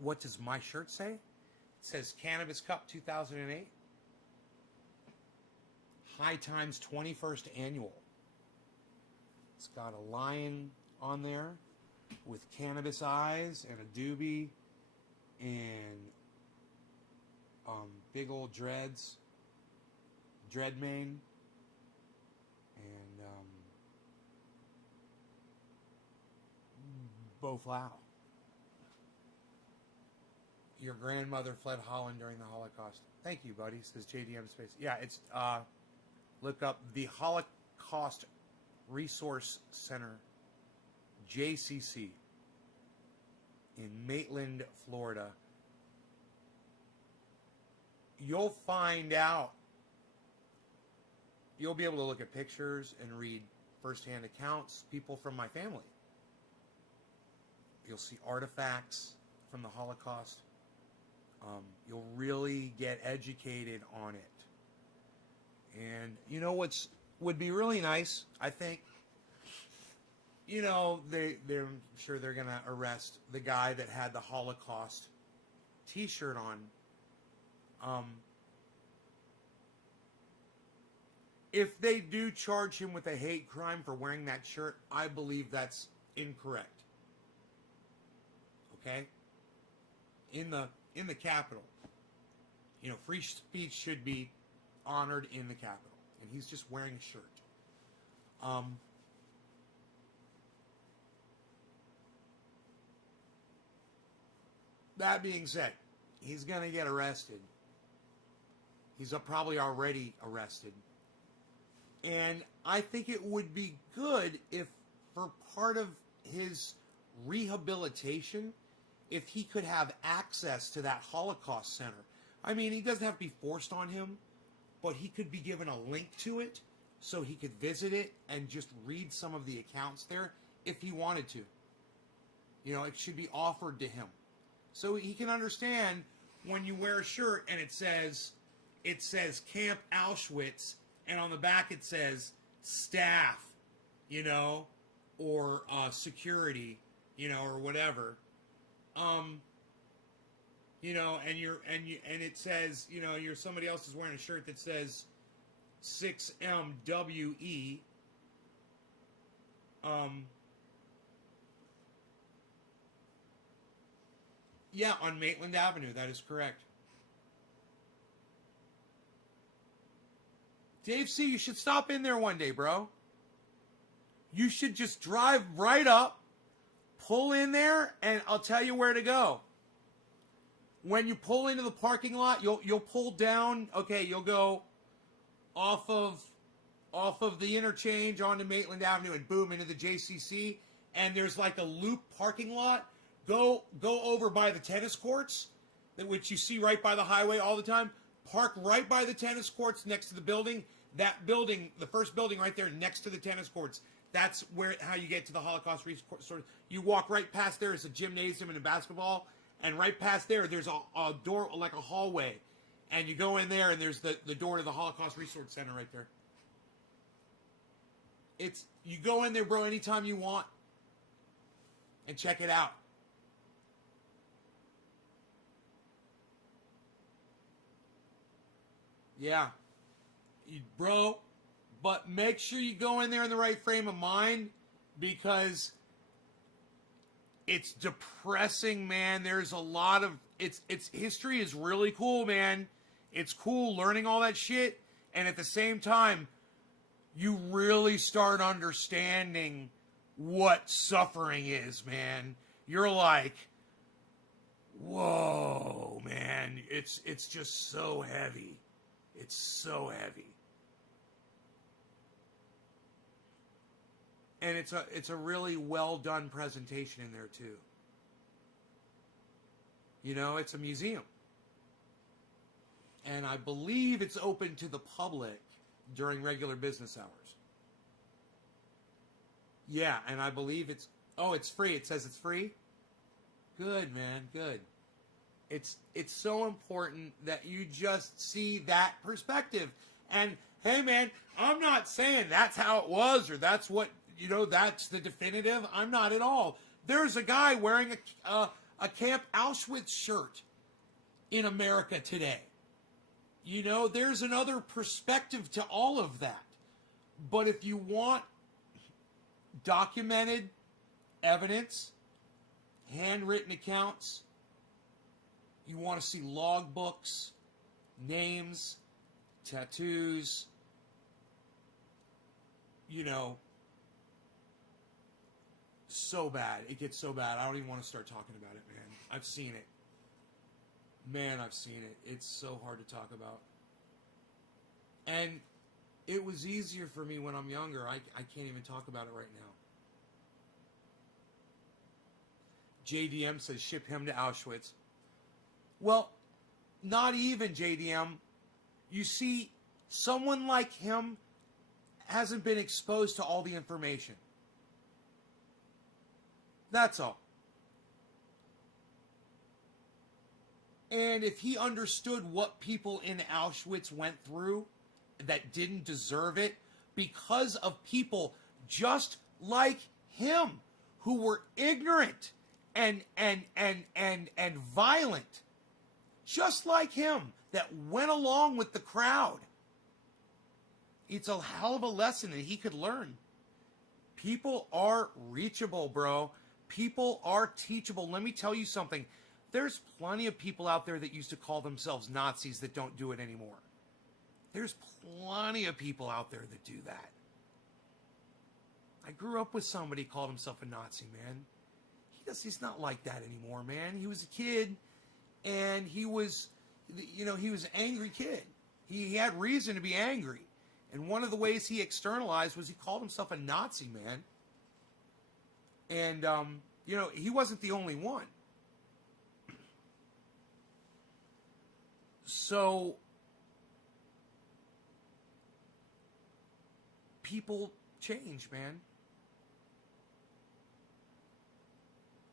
what does my shirt say? It says Cannabis Cup 2008. High Times 21st Annual. It's got a lion on there with cannabis eyes and a doobie and big old dreads, dread mane, and Bo Flow. Your grandmother fled Holland during the Holocaust. Thank you, buddy, says JDM Space. Yeah, it's, look up the Holocaust Resource Center, JCC, in Maitland, Florida. You'll find out. You'll be able to look at pictures and read firsthand accounts, people from my family. You'll see artifacts from the Holocaust. You'll really get educated on it. And you know what's would be really nice, I think, you know, they're sure they're going to arrest the guy that had the Holocaust t-shirt on. If they do charge him with a hate crime for wearing that shirt, I believe that's incorrect. Okay? In the Capitol. You know, free speech should be honored in the Capitol. And he's just wearing a shirt. That being said, he's going to get arrested. He's probably already arrested. And I think it would be good if, for part of his rehabilitation, if he could have access to that Holocaust Center. I mean, he doesn't have to be forced on him, but he could be given a link to it so he could visit it and just read some of the accounts there if he wanted to. You know, it should be offered to him. So he can understand when you wear a shirt and it says Camp Auschwitz, and on the back it says staff, you know, or security, you know, or whatever. You know, and it says, you know, somebody else is wearing a shirt that says 6MWE. Yeah, on Maitland Avenue, that is correct. Dave C., you should stop in there one day, bro. You should just drive right up, pull in there, and I'll tell you where to go. When you pull into the parking lot, you'll pull down. Okay, you'll go off of the interchange onto Maitland Avenue and boom into the JCC. And there's like a loop parking lot. Go over by the tennis courts, which you see right by the highway all the time. Park right by the tennis courts next to the building. That building, the first building right there next to the tennis courts. That's how you get to the Holocaust Resource. You walk right past there. It's a gymnasium and a basketball. And right past there, there's a door, like a hallway. And you go in there, and there's the door to the Holocaust Resource Center right there. You go in there, bro, anytime you want. And check it out. Yeah. Bro, but make sure you go in there in the right frame of mind, because it's depressing, man. There's a lot of it's history is really cool, man. It's cool learning all that shit, and at the same time, you really start understanding what suffering is, man. You're like, whoa, man. It's just so heavy. It's so heavy. And it's a really well done presentation in there too. You know, it's a museum. And I believe it's open to the public during regular business hours. Yeah, and I believe it's free. It says it's free. Good, man, good. It's so important that you just see that perspective. And hey, man, I'm not saying that's how it was or that's what, you know, that's the definitive. I'm not at all. There's a guy wearing a Camp Auschwitz shirt in America today. You know, there's another perspective to all of that. But if you want documented evidence, handwritten accounts, you want to see logbooks, names, tattoos, you know, so bad. It gets so bad. I don't even want to start talking about it, man. I've seen it. Man, I've seen it. It's so hard to talk about. And it was easier for me when I'm younger. I can't even talk about it right now. JDM says ship him to Auschwitz. Well, not even JDM. You see, someone like him hasn't been exposed to all the information. That's all. And if he understood what people in Auschwitz went through that didn't deserve it because of people just like him who were ignorant and violent, just like him, that went along with the crowd, it's a hell of a lesson that he could learn. People are reachable, bro. People are teachable. Let me tell you something. There's plenty of people out there that used to call themselves Nazis that don't do it anymore. There's plenty of people out there that do that. I grew up with somebody who called himself a Nazi, man. He's not like that anymore, man. He was a kid, and he was an angry kid. He had reason to be angry. And one of the ways he externalized was he called himself a Nazi, man. And, he wasn't the only one. So, people change, man.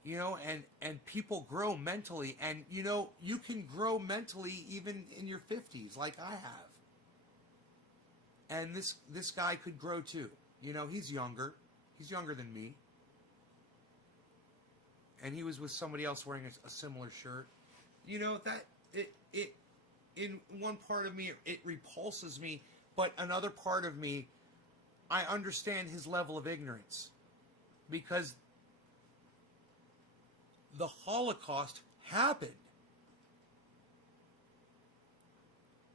You know, and people grow mentally. And, you can grow mentally even in your 50s, like I have. And this guy could grow too. He's younger. He's younger than me. And he was with somebody else wearing a similar shirt. That it in one part of me, it repulses me, but another part of me, I understand his level of ignorance. Because the Holocaust happened.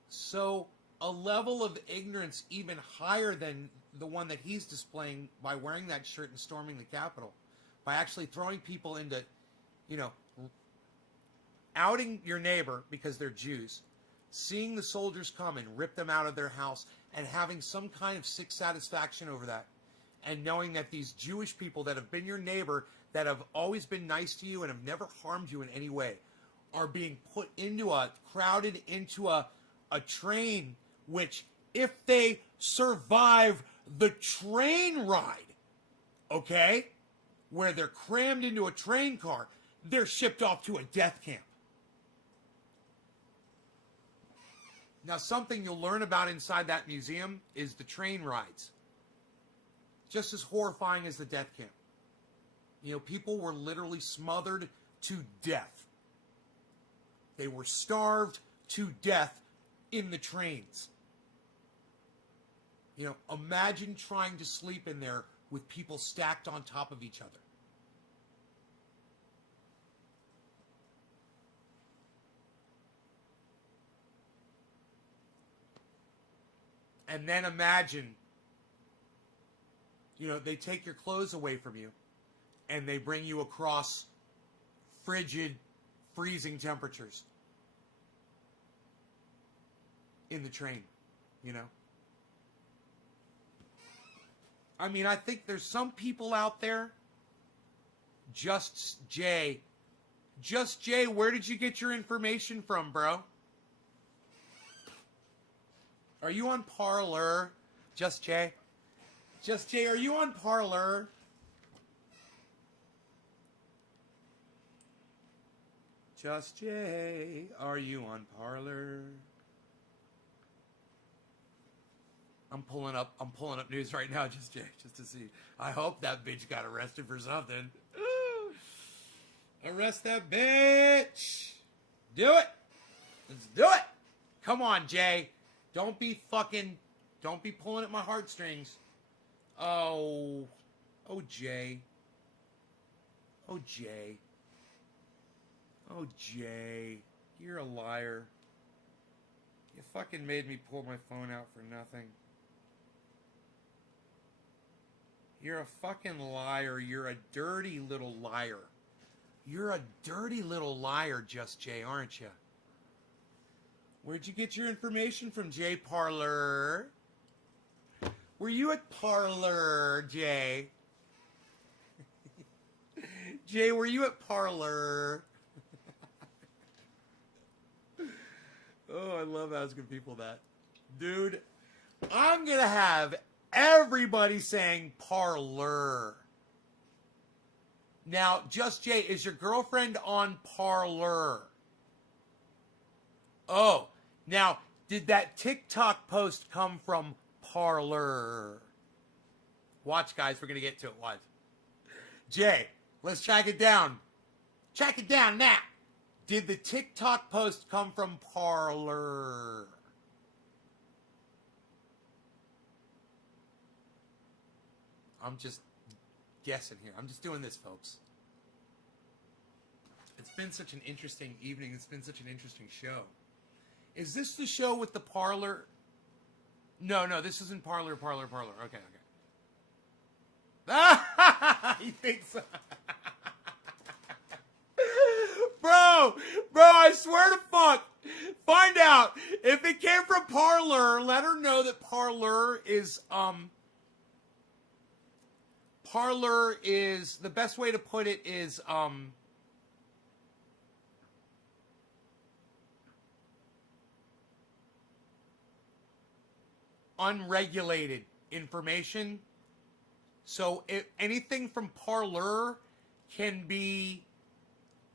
So a level of ignorance even higher than the one that he's displaying by wearing that shirt and storming the Capitol, by actually throwing people into, outing your neighbor because they're Jews, seeing the soldiers come and rip them out of their house, and having some kind of sick satisfaction over that, and knowing that these Jewish people that have been your neighbor, that have always been nice to you and have never harmed you in any way, are being crowded into a train, which, if they survive the train ride, okay, where they're crammed into a train car, they're shipped off to a death camp. Now, something you'll learn about inside that museum is the train rides. Just as horrifying as the death camp. People were literally smothered to death. They were starved to death in the trains. Imagine trying to sleep in there with people stacked on top of each other. And then imagine, they take your clothes away from you and they bring you across frigid, freezing temperatures in the train, I mean, I think there's some people out there, Just Jay, where did you get your information from, bro? Are you on Parler? Just Jay, are you on Parler? Just Jay, are you on Parler? I'm pulling up news right now, Just Jay, just to see. I hope that bitch got arrested for something. Arrest that bitch. Do it. Let's do it. Come on, Jay. Don't be pulling at my heartstrings. Oh, Jay. Oh, Jay. Oh, Jay. You're a liar. You fucking made me pull my phone out for nothing. You're a fucking liar. You're a dirty little liar. You're a dirty little liar, Just Jay, aren't you? Where'd you get your information from, Jay Parlor? Were you at Parlor, Jay? Jay, were you at Parlor? Oh, I love asking people that. Dude, I'm going to have everybody saying Parlor. Now, Just Jay, is your girlfriend on Parlor? Oh, now, did that TikTok post come from Parlor? Watch, guys, we're going to get to it. Watch. Jay, let's track it down. Track it down now. Did the TikTok post come from Parlor? I'm just guessing here. I'm just doing this, folks. It's been such an interesting evening. It's been such an interesting show. Is this the show with the Parlor? No, this isn't Parlor. Okay. He thinks so. Bro, I swear to fuck. Find out. If it came from Parlor, let her know that Parlor is, the best way to put it is, unregulated information. So anything from Parlor can be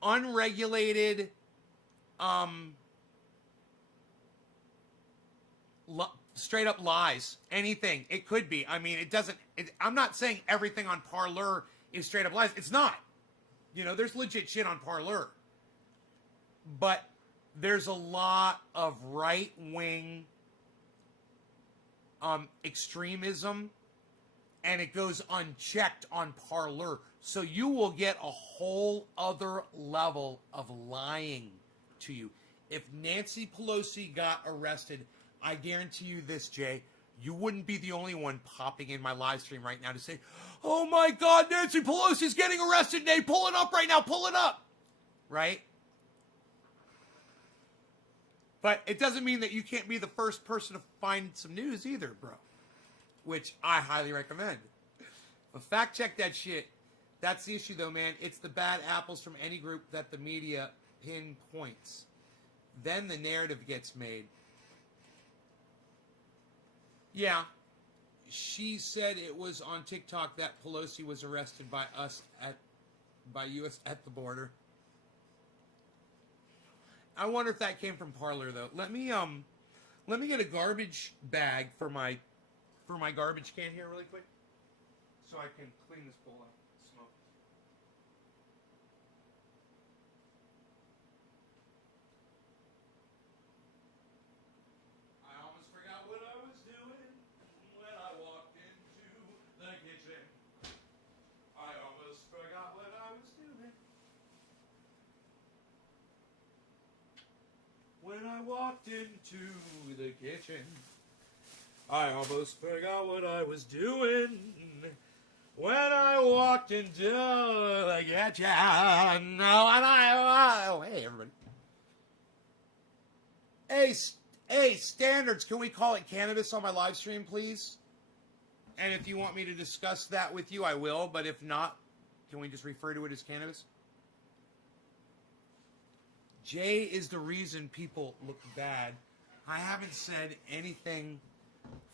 unregulated, straight up lies. Anything. It could be. I mean, I'm not saying everything on Parlor is straight up lies. It's not. You know, there's legit shit on Parlor. But there's a lot of right-wing extremism, and it goes unchecked on Parlor. So you will get a whole other level of lying to you. If Nancy Pelosi got arrested, I guarantee you this, Jay, you wouldn't be the only one popping in my live stream right now to say, oh my God, Nancy Pelosi's getting arrested, Nate, pull it up right now, pull it up. Right? But it doesn't mean that you can't be the first person to find some news either, bro. Which I highly recommend. But fact check that shit. That's the issue, though, man. It's the bad apples from any group that the media pinpoints. Then the narrative gets made. Yeah. She said it was on TikTok that Pelosi was arrested by us by U.S. at the border. I wonder if that came from Parlor, though. Let me get a garbage bag for my garbage can here really quick, so I can clean this bowl out. Smoke. I almost forgot what I was doing when I walked into the kitchen. I almost forgot what I was doing when I walked into the kitchen. I almost forgot what I was doing when I walked into the kitchen. Oh, hey, everybody. Hey, standards, can we call it cannabis on my live stream, please? And if you want me to discuss that with you, I will. But if not, can we just refer to it as cannabis? Jay is the reason people look bad. I haven't said anything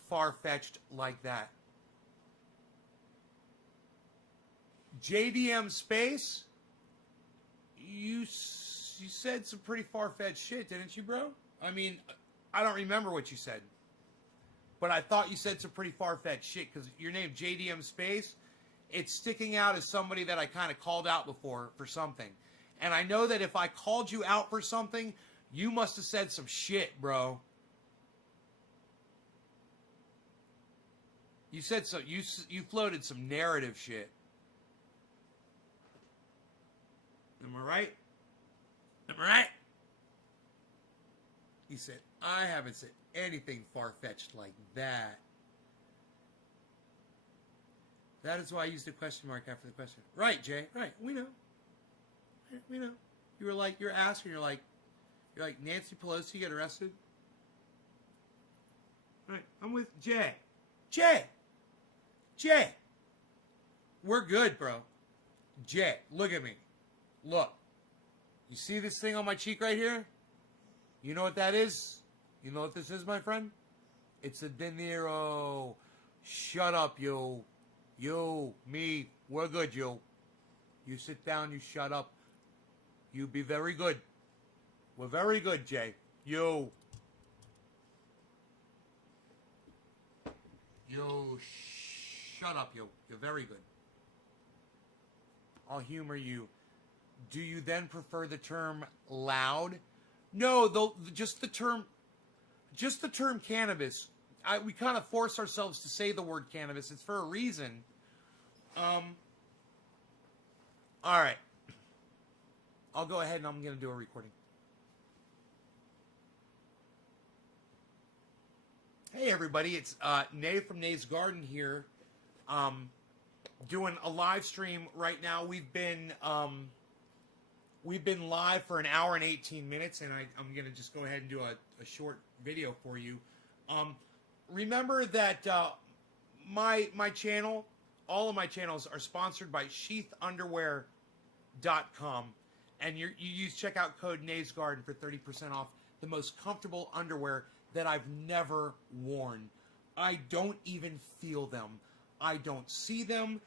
far-fetched like that. JDM Space, you said some pretty far-fetched shit, didn't you, bro? I mean, I don't remember what you said, but I thought you said some pretty far-fetched shit, because your name, JDM Space, it's sticking out as somebody that I kind of called out before for something. And I know that if I called you out for something, you must have said some shit, bro. You said so. You floated some narrative shit. Am I right? Am I right? He said, I haven't said anything far-fetched like that. That is why I used a question mark after the question. Right, Jay. Right. We know. We know. You were like, you're asking, you're like Nancy Pelosi get arrested. Right. I'm with Jay. Jay. We're good, bro. Jay, look at me. Look. You see this thing on my cheek right here? You know what that is? You know what this is, my friend? It's a De Niro. Shut up, yo. You, me, we're good, yo. You sit down, you shut up. You be very good. We're very good, Jay. You. Shut up, yo. You're very good. I'll humor you. Do you then prefer the term loud? No, just the term cannabis. We kind of force ourselves to say the word cannabis. It's for a reason. All right. I'll go ahead and I'm going to do a recording. Hey, everybody. It's Nay from Nay's Garden here. Doing a live stream right now. We've been live for an hour and 18 minutes, and I'm going to just go ahead and do a short video for you. Remember that my channel, all of my channels are sponsored by sheathunderwear.com, and you check out code Nay's Garden for 30% off the most comfortable underwear that I've never worn. I don't even feel them. I don't see them.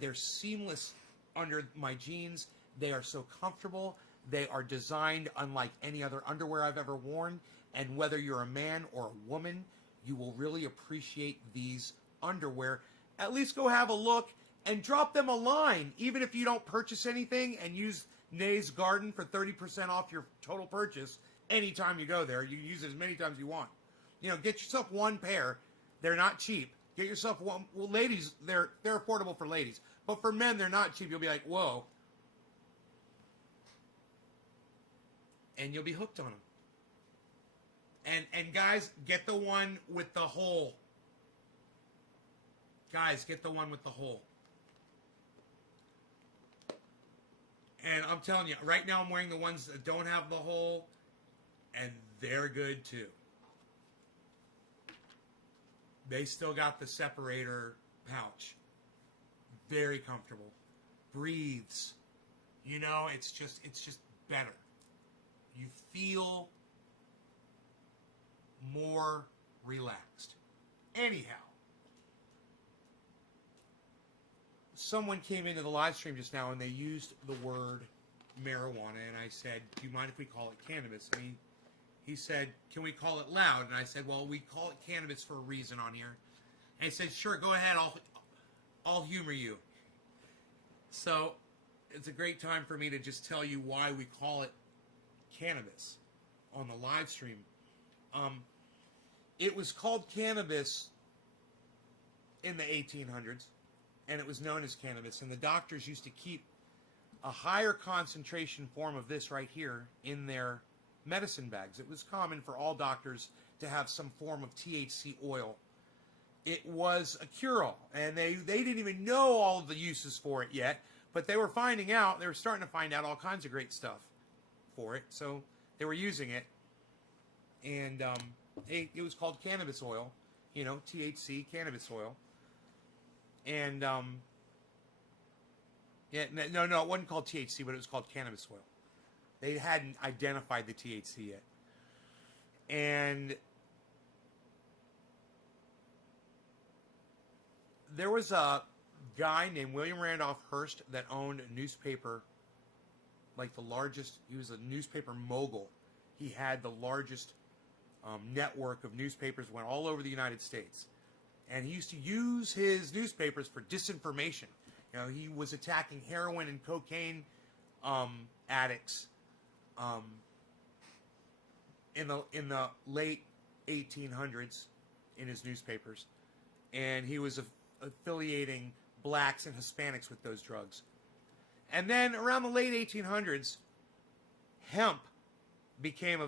They're seamless under my jeans. They are so comfortable. They are designed unlike any other underwear I've ever worn. And whether you're a man or a woman, you will really appreciate these underwear. At least go have a look and drop them a line. Even if you don't purchase anything, and use Nay's Garden for 30% off your total purchase anytime you go there. You can use it as many times as you want. You know, get yourself one pair. They're not cheap. Get yourself one. Well, ladies, they're affordable for ladies. But for men, they're not cheap. You'll be like, whoa. And you'll be hooked on them. And guys, get the one with the hole. Guys, get the one with the hole. And I'm telling you, right now I'm wearing the ones that don't have the hole, and they're good too. They still got the separator pouch. Very comfortable. Breathes. You know, it's just better. You feel more relaxed. Anyhow, someone came into the live stream just now and they used the word marijuana, and I said, do you mind if we call it cannabis? I mean, he said, can we call it loud? And I said, well, we call it cannabis for a reason on here. And he said, sure, go ahead, I'll humor you. So it's a great time for me to just tell you why we call it cannabis on the live stream. It was called cannabis in the 1800s, and it was known as cannabis, and the doctors used to keep a higher concentration form of this right here in their medicine bags. It was common for all doctors to have some form of THC oil. It was a cure-all, and they didn't even know all of the uses for it yet, but they were finding out, they were starting to find out all kinds of great stuff for it, so they were using it, and it was called cannabis oil, you know, THC, cannabis oil, and, yeah, no, it wasn't called THC, but it was called cannabis oil. They hadn't identified the THC yet. And there was a guy named William Randolph Hearst that owned a newspaper, like the largest, he was a newspaper mogul. He had the largest network of newspapers, went all over the United States. And he used to use his newspapers for disinformation. You know, he was attacking heroin and cocaine addicts in the late 1800s in his newspapers, and he was affiliating blacks and Hispanics with those drugs. And then around the late 1800s, hemp became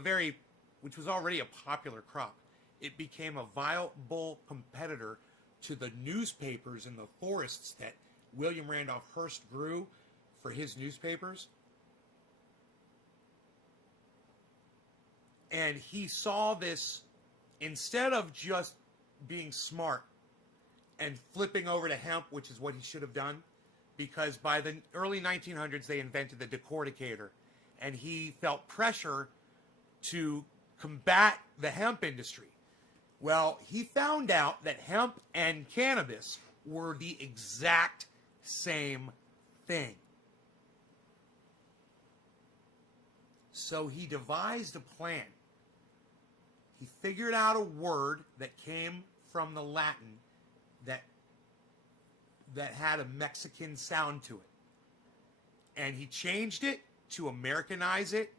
which was already a popular crop. It became a viable competitor to the newspapers in the forests that William Randolph Hearst grew for his newspapers. And he saw this, instead of just being smart and flipping over to hemp, which is what he should have done, because by the early 1900s they invented the decorticator, and he felt pressure to combat the hemp industry. Well, he found out that hemp and cannabis were the exact same thing. So he devised a plan. He figured out a word that came from the Latin that had a Mexican sound to it. And he changed it to Americanize it,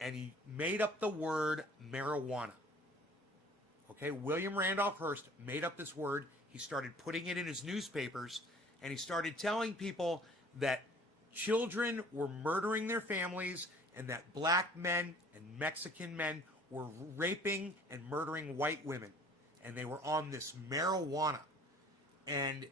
and he made up the word marijuana. Okay, William Randolph Hearst made up this word. He started putting it in his newspapers, and he started telling people that children were murdering their families, and that black men and Mexican men were raping and murdering white women. And they were on this marijuana. And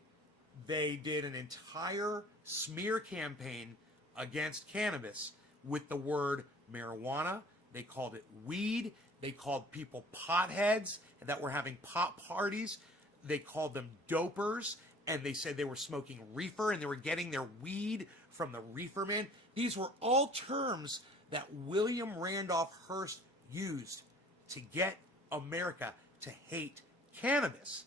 they did an entire smear campaign against cannabis with the word marijuana. They called it weed. They called people potheads that were having pot parties. They called them dopers. And they said they were smoking reefer and they were getting their weed from the reefer men. These were all terms that William Randolph Hearst used to get America to hate cannabis.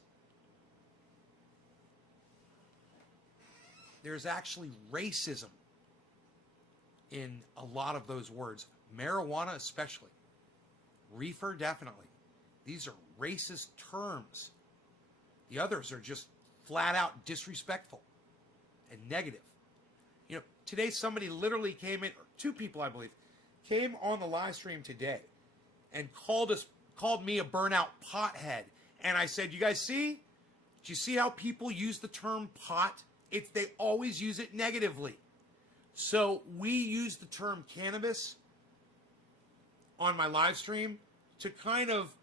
There's actually racism in a lot of those words. Marijuana especially. Reefer definitely. These are racist terms. The others are just flat out disrespectful and negative. You know, today somebody literally came in, or two people I believe, came on the live stream today and called me a burnout pothead. And I said, you guys see? Do you see how people use the term pot? They always use it negatively. So we use the term cannabis on my live stream to kind of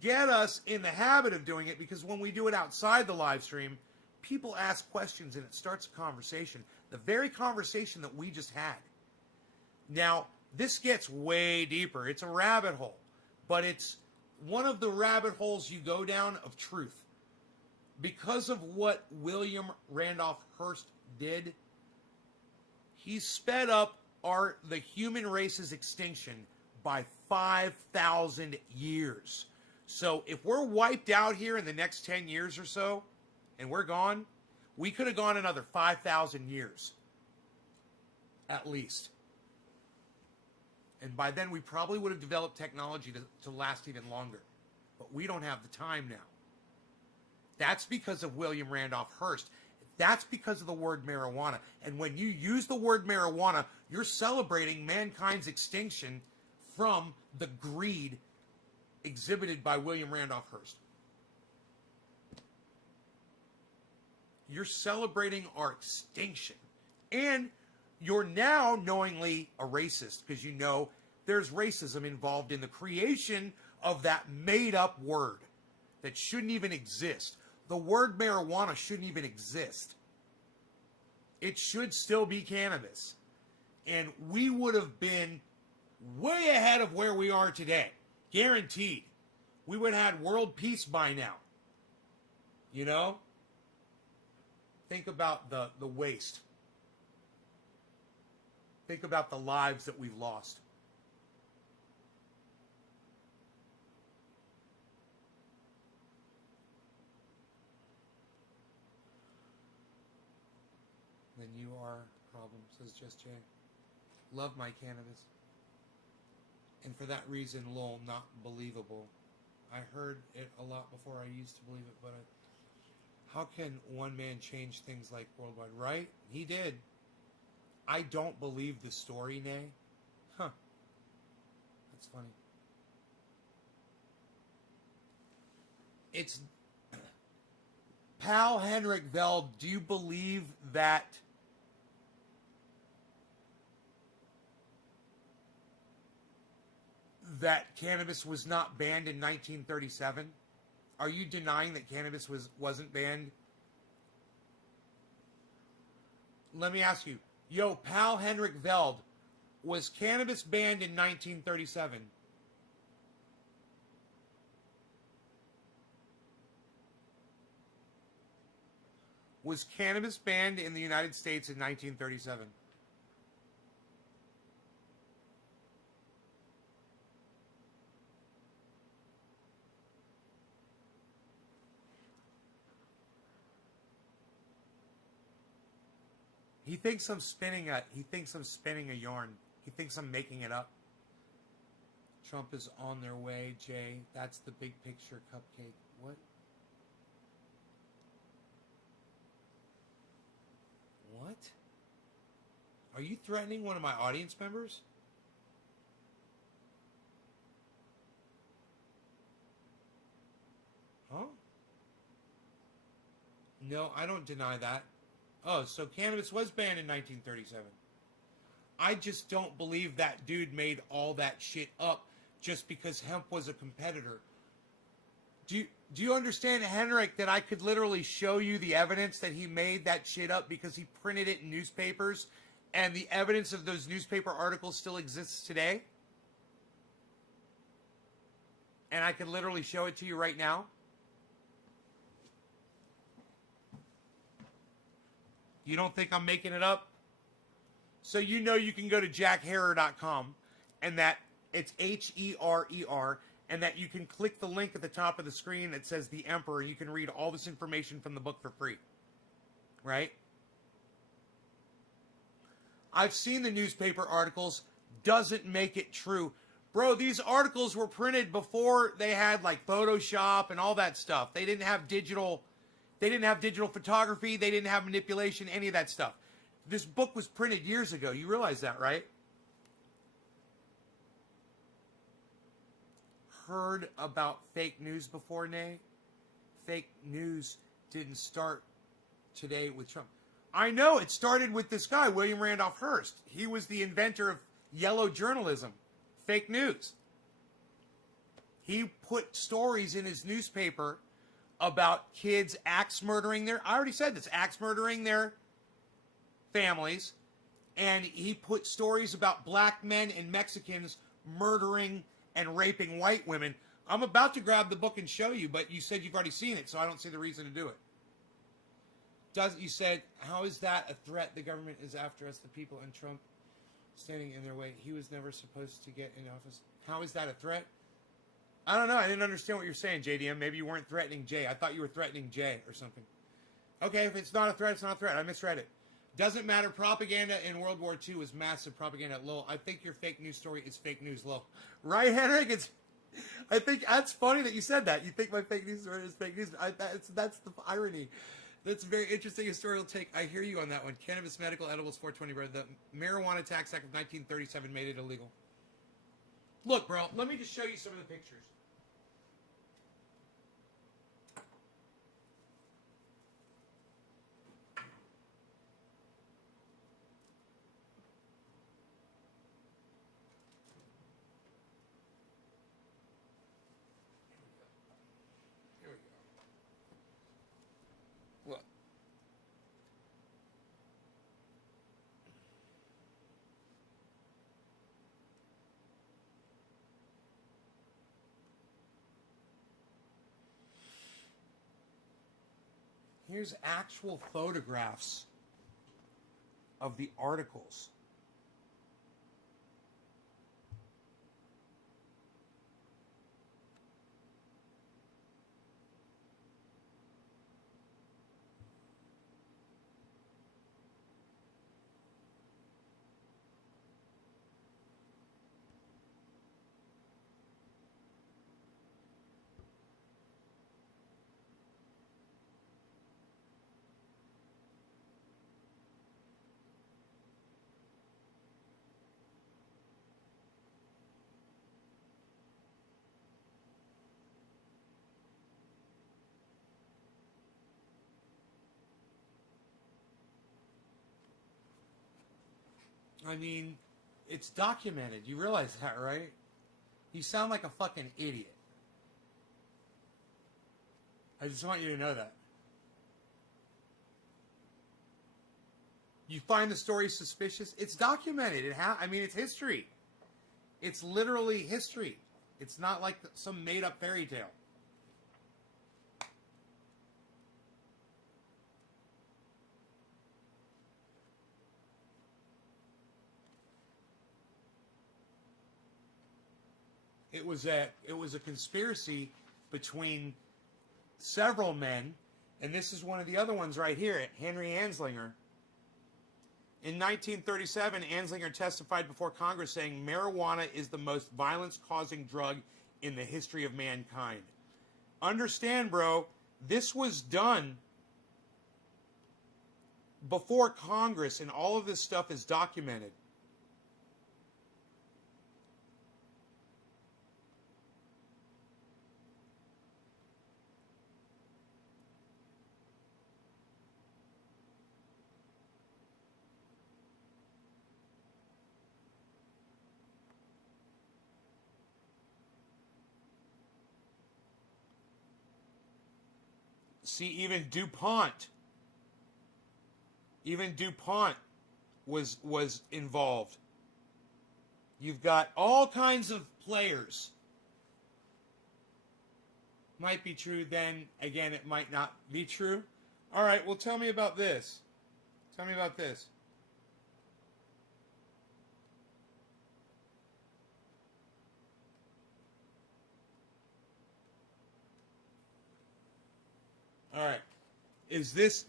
get us in the habit of doing it, because when we do it outside the live stream, people ask questions and it starts a conversation. The very conversation that we just had. Now, this gets way deeper. It's a rabbit hole, but it's one of the rabbit holes you go down of truth. Because of what William Randolph Hearst did, he sped up the human race's extinction by 5,000 years. So if we're wiped out here in the next 10 years or so, and we're gone, we could have gone another 5,000 years. At least. And by then we probably would have developed technology to last even longer. But we don't have the time now. That's because of William Randolph Hearst. That's because of the word marijuana. And when you use the word marijuana, you're celebrating mankind's extinction from the greed exhibited by William Randolph Hearst. You're celebrating our extinction. And you're now knowingly a racist, because you know there's racism involved in the creation of that made-up word that shouldn't even exist. The word marijuana shouldn't even exist. It should still be cannabis. And we would have been way ahead of where we are today. Guaranteed. We would have had world peace by now. You know? Think about the waste. Think about the lives that we've lost. Then you are problem, says Just Jay. Love my cannabis. And for that reason, lol, not believable. I heard it a lot before I used to believe it, but how can one man change things like worldwide? Right? He did. I don't believe the story, Nay. Huh. That's funny. It's... Pal Henrik Veld, do you believe that cannabis was not banned in 1937? Are you denying that cannabis wasn't banned? Let me ask you. Yo, Pal Henrik Veld, was cannabis banned in 1937? Was cannabis banned in the United States in 1937? He thinks I'm spinning a yarn. He thinks I'm making it up. Trump is on their way, Jay. That's the big picture cupcake. What? What? Are you threatening one of my audience members? Huh? No, I don't deny that. Oh, so cannabis was banned in 1937. I just don't believe that dude made all that shit up just because hemp was a competitor. Do you understand, Henrik, that I could literally show you the evidence that he made that shit up because he printed it in newspapers, and the evidence of those newspaper articles still exists today? And I could literally show it to you right now. You don't think I'm making it up? So you know you can go to jackherer.com, and that it's H-E-R-E-R, and that you can click the link at the top of the screen that says The Emperor, and you can read all this information from the book for free. Right? I've seen the newspaper articles. Doesn't make it true. Bro, these articles were printed before they had like Photoshop and all that stuff. They didn't have digital photography. They didn't have manipulation, any of that stuff. This book was printed years ago. You realize that, right? Heard about fake news before, Nay? Fake news didn't start today with Trump. I know, it started with this guy, William Randolph Hearst. He was the inventor of yellow journalism, fake news. He put stories in his newspaper about kids axe murdering their families, and he put stories about black men and Mexicans murdering and raping white women. I'm about to grab the book and show you, but you said you've already seen it, so I don't see the reason to do it. You said, how is that a threat? The government is after us, the people, and Trump standing in their way. He was never supposed to get in office. How is that a threat? I don't know. I didn't understand what you're saying, JDM. Maybe you weren't threatening Jay. I thought you were threatening Jay or something. Okay, if it's not a threat, it's not a threat. I misread it. Doesn't matter. Propaganda in World War II was massive propaganda at Lowell. I think your fake news story is fake news, Lowell. Right, Henrik? I think that's funny that you said that. You think my fake news story is fake news. That's the irony. That's a very interesting historical take. I hear you on that one. Cannabis, medical, edibles, 420 bread. The Marijuana Tax Act of 1937 made it illegal. Look, bro, let me just show you some of the pictures. Here's actual photographs of the articles. I mean, it's documented. You realize that, right? You sound like a fucking idiot. I just want you to know that. You find the story suspicious? It's documented. I mean, it's history. It's literally history. It's not like some made-up fairy tale. It was a conspiracy between several men, and this is one of the other ones right here, Henry Anslinger. In 1937, Anslinger testified before Congress saying marijuana is the most violence-causing drug in the history of mankind. Understand, bro, this was done before Congress, and all of this stuff is documented. See, even DuPont was involved. You've got all kinds of players. Might be true, then again it might not be true. All right, well, tell me about this. Tell me about this. All right. Is this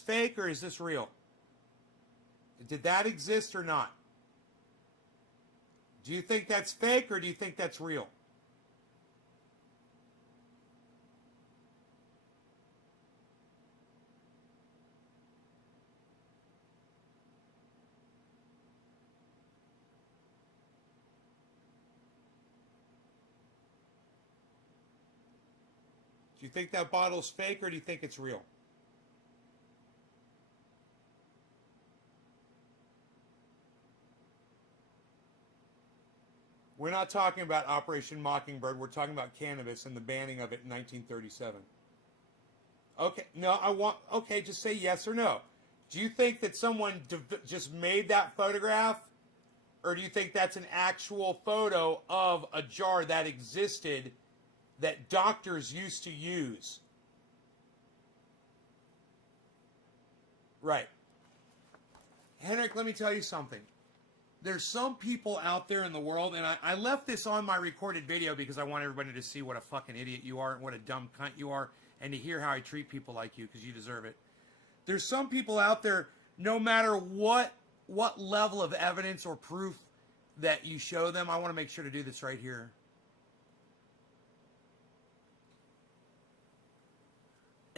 fake or is this real? Did that exist or not? Do you think that's fake or do you think that's real? Do you think that bottle's fake or do you think it's real? We're not talking about Operation Mockingbird. We're talking about cannabis and the banning of it in 1937. Okay, no, okay, just say yes or no. Do you think that someone just made that photograph? Or do you think that's an actual photo of a jar that existed that doctors used to use? Right. Henrik, let me tell you something. There's some people out there in the world, and I left this on my recorded video because I want everybody to see what a fucking idiot you are and what a dumb cunt you are, and to hear how I treat people like you, because you deserve it. There's some people out there, no matter what level of evidence or proof that you show them, I want to make sure to do this right here.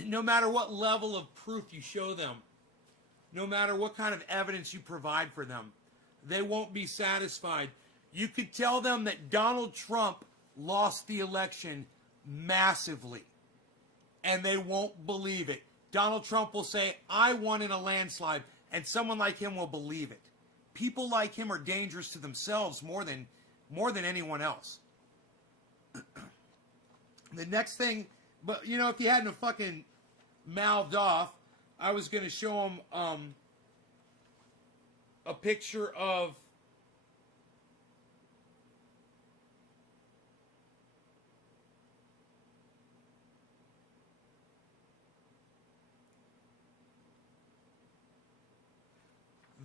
No matter what level of proof you show them, no matter what kind of evidence you provide for them, they won't be satisfied. You could tell them that Donald Trump lost the election massively, and they won't believe it. Donald Trump will say, I won in a landslide, and someone like him will believe it. People like him are dangerous to themselves more than anyone else. The next thing, but you know, if you hadn't fucking mouthed off, I was going to show him a picture of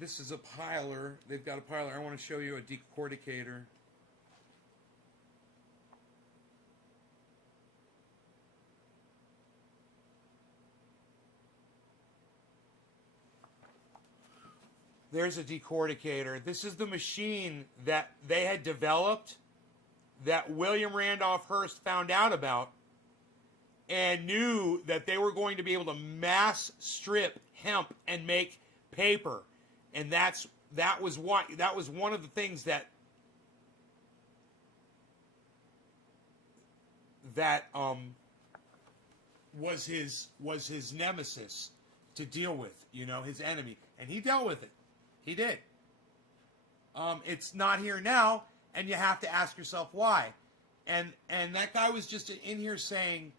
this is a piler. They've got a piler. I want to show you a decorticator. There's a decorticator. This is the machine that they had developed that William Randolph Hearst found out about and knew that they were going to be able to mass strip hemp and make paper. And that was one of the things that was his nemesis to deal with, you know, his enemy. And he dealt with it. He did. It's not here now, and you have to ask yourself why. And that guy was just in here saying,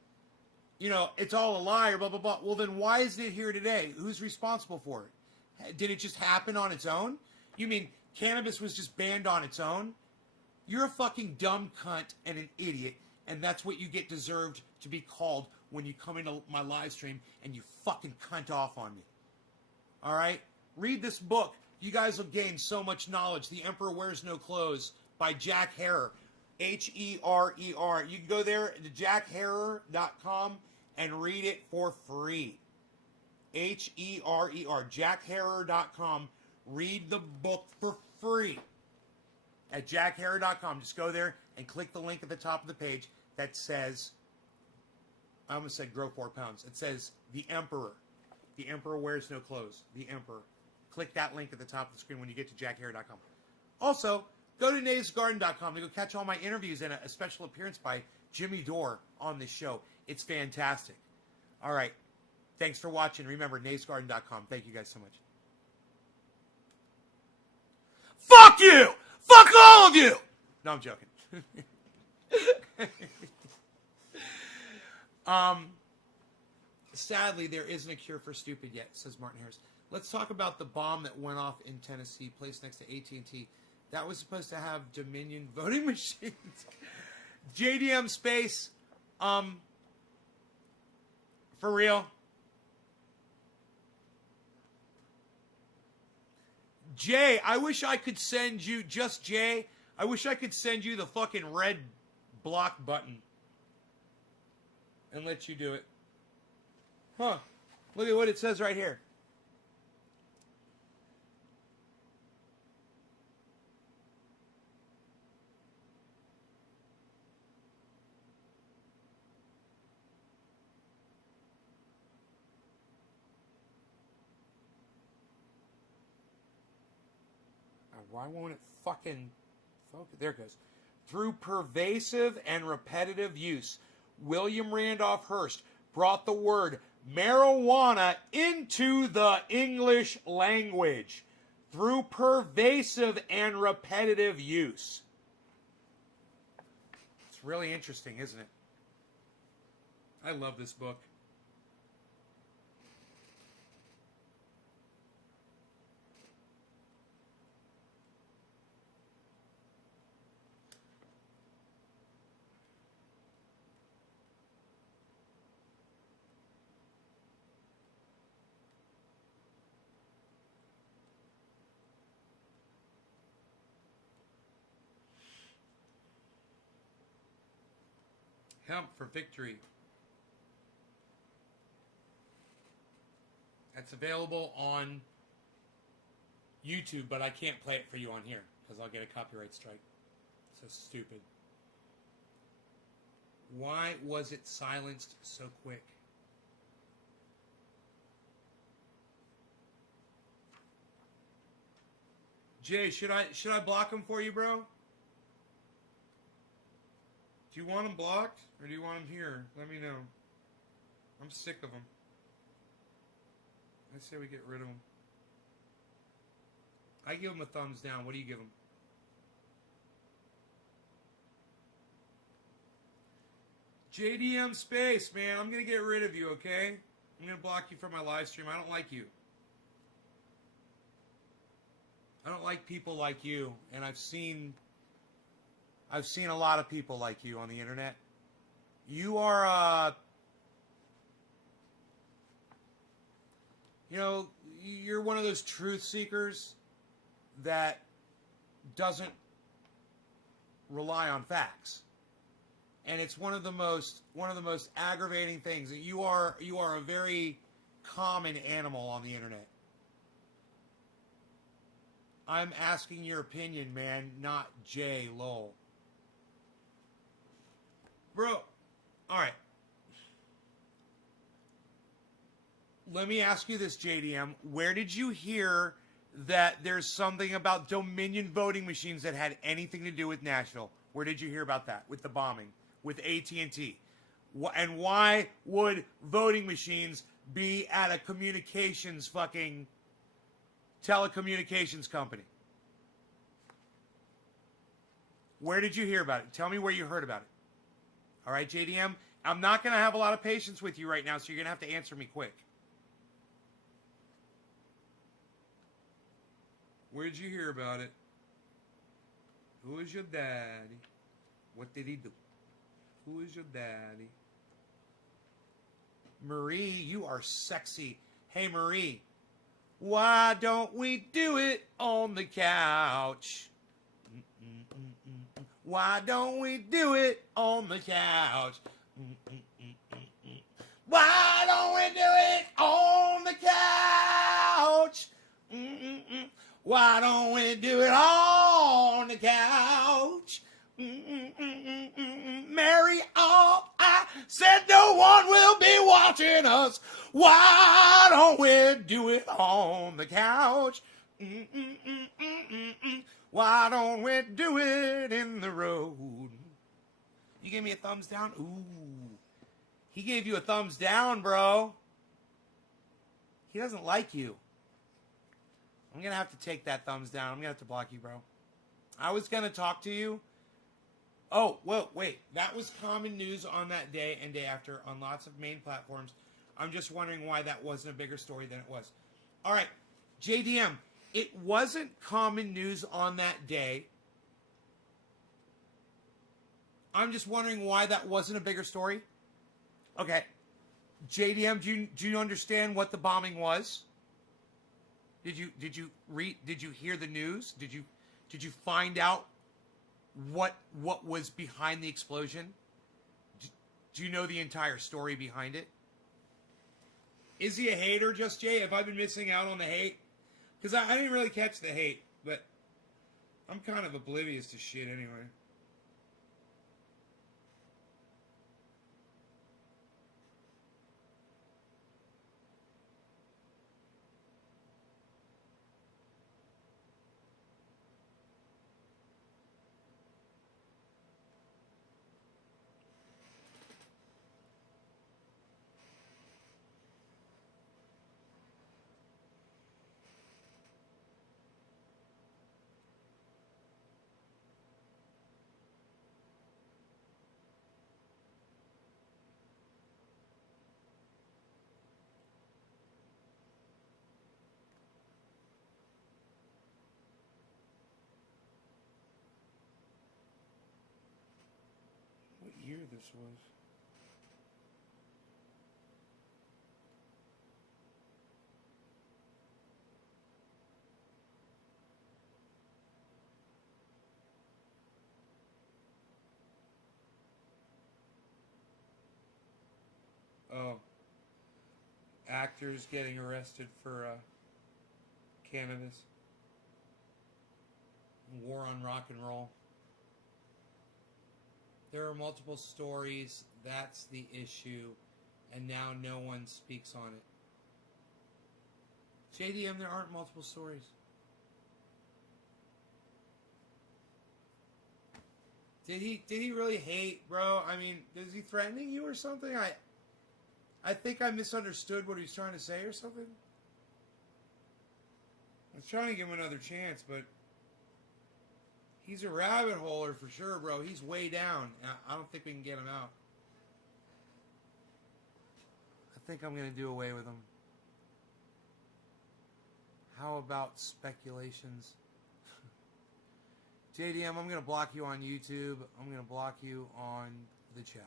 you know, it's all a lie or blah, blah, blah. Well, then why isn't it here today? Who's responsible for it? Did it just happen on its own? You mean cannabis was just banned on its own? You're a fucking dumb cunt and an idiot, and that's what you get deserved to be called when you come into my live stream and you fucking cunt off on me. All right? Read this book. You guys will gain so much knowledge. The Emperor Wears No Clothes by Jack Herer. Herer. You can go there to jackherer.com and read it for free. Herer. jackherer.com. Read the book for free at jackherer.com. Just go there and click the link at the top of the page that says, I almost said grow 4 pounds. It says The Emperor. The Emperor Wears No Clothes. The Emperor. Click that link at the top of the screen when you get to jackherer.com. Also, go to nativesgarden.com to go catch all my interviews and a special appearance by Jimmy Dore on this show. It's fantastic. All right. Thanks for watching. Remember, nativesgarden.com. Thank you guys so much. Fuck you! Fuck all of you! No, I'm joking. Sadly, there isn't a cure for stupid yet, says Martin Harris. Let's talk about the bomb that went off in Tennessee, placed next to AT&T. That was supposed to have Dominion voting machines. JDM Space, for real. Jay, I wish I could send you, just Jay, I wish I could send you the fucking red block button and let you do it. Huh. Look at what it says right here. Why won't it fucking focus? There it goes. Through pervasive and repetitive use, William Randolph Hearst brought the word marijuana into the English language. Through pervasive and repetitive use. It's really interesting, isn't it? I love this book. Hemp for Victory. That's available on YouTube, but I can't play it for you on here because I'll get a copyright strike. So stupid. Why was it silenced so quick? Jay, should I block him for you, bro? Do you want them blocked, or do you want them here? Let me know. I'm sick of them. I say we get rid of them. I give them a thumbs down. What do you give them? JDM Space, man. I'm going to get rid of you, okay? I'm going to block you from my live stream. I don't like you. I don't like people like you, and I've seen a lot of people like you on the internet. You are, you're one of those truth seekers that doesn't rely on facts. And it's one of the most aggravating things. You are a very common animal on the internet. I'm asking your opinion, man, not Jay Lowell. Bro, alright. Let me ask you this, JDM. Where did you hear that there's something about Dominion voting machines that had anything to do with Nashville? Where did you hear about that? With the bombing? With AT&T? And why would voting machines be at a telecommunications company? Where did you hear about it? Tell me where you heard about it. All right, JDM? I'm not going to have a lot of patience with you right now, so you're going to have to answer me quick. Where did you hear about it? Who is your daddy? What did he do? Who is your daddy? Marie, you are sexy. Hey, Marie, why don't we do it on the couch? Why don't we do it on the couch? Why don't we do it on the couch? Why don't we do it on the couch? Mary, I said no one will be watching us. Why don't we do it on the couch? Why don't we do it in the road? You gave me a thumbs down? Ooh. He gave you a thumbs down, bro. He doesn't like you. I'm going to have to take that thumbs down. I'm going to have to block you, bro. I was going to talk to you. Oh, well, wait. That was common news on that day and day after on lots of main platforms. I'm just wondering why that wasn't a bigger story than it was. All right, JDM, it wasn't common news on that day. I'm just wondering why that wasn't a bigger story. Okay, JDM, do you understand what the bombing was? Did you hear the news? Did you find out what was behind the explosion? Do you know the entire story behind it? Is he a hater, Just Jay? Have I been missing out on the hate? Because I didn't really catch the hate, but I'm kind of oblivious to shit anyway. What year this was? Oh, actors getting arrested for cannabis. War on rock and roll. There are multiple stories. That's the issue. And now no one speaks on it. JDM, there aren't multiple stories. Did he really hate, bro? I mean, is he threatening you or something? I think I misunderstood what he was trying to say or something. I was trying to give him another chance, but he's a rabbit holer for sure, bro. He's way down. I don't think we can get him out. I think I'm going to do away with him. How about speculations? JDM, I'm going to block you on YouTube. I'm going to block you on the chat.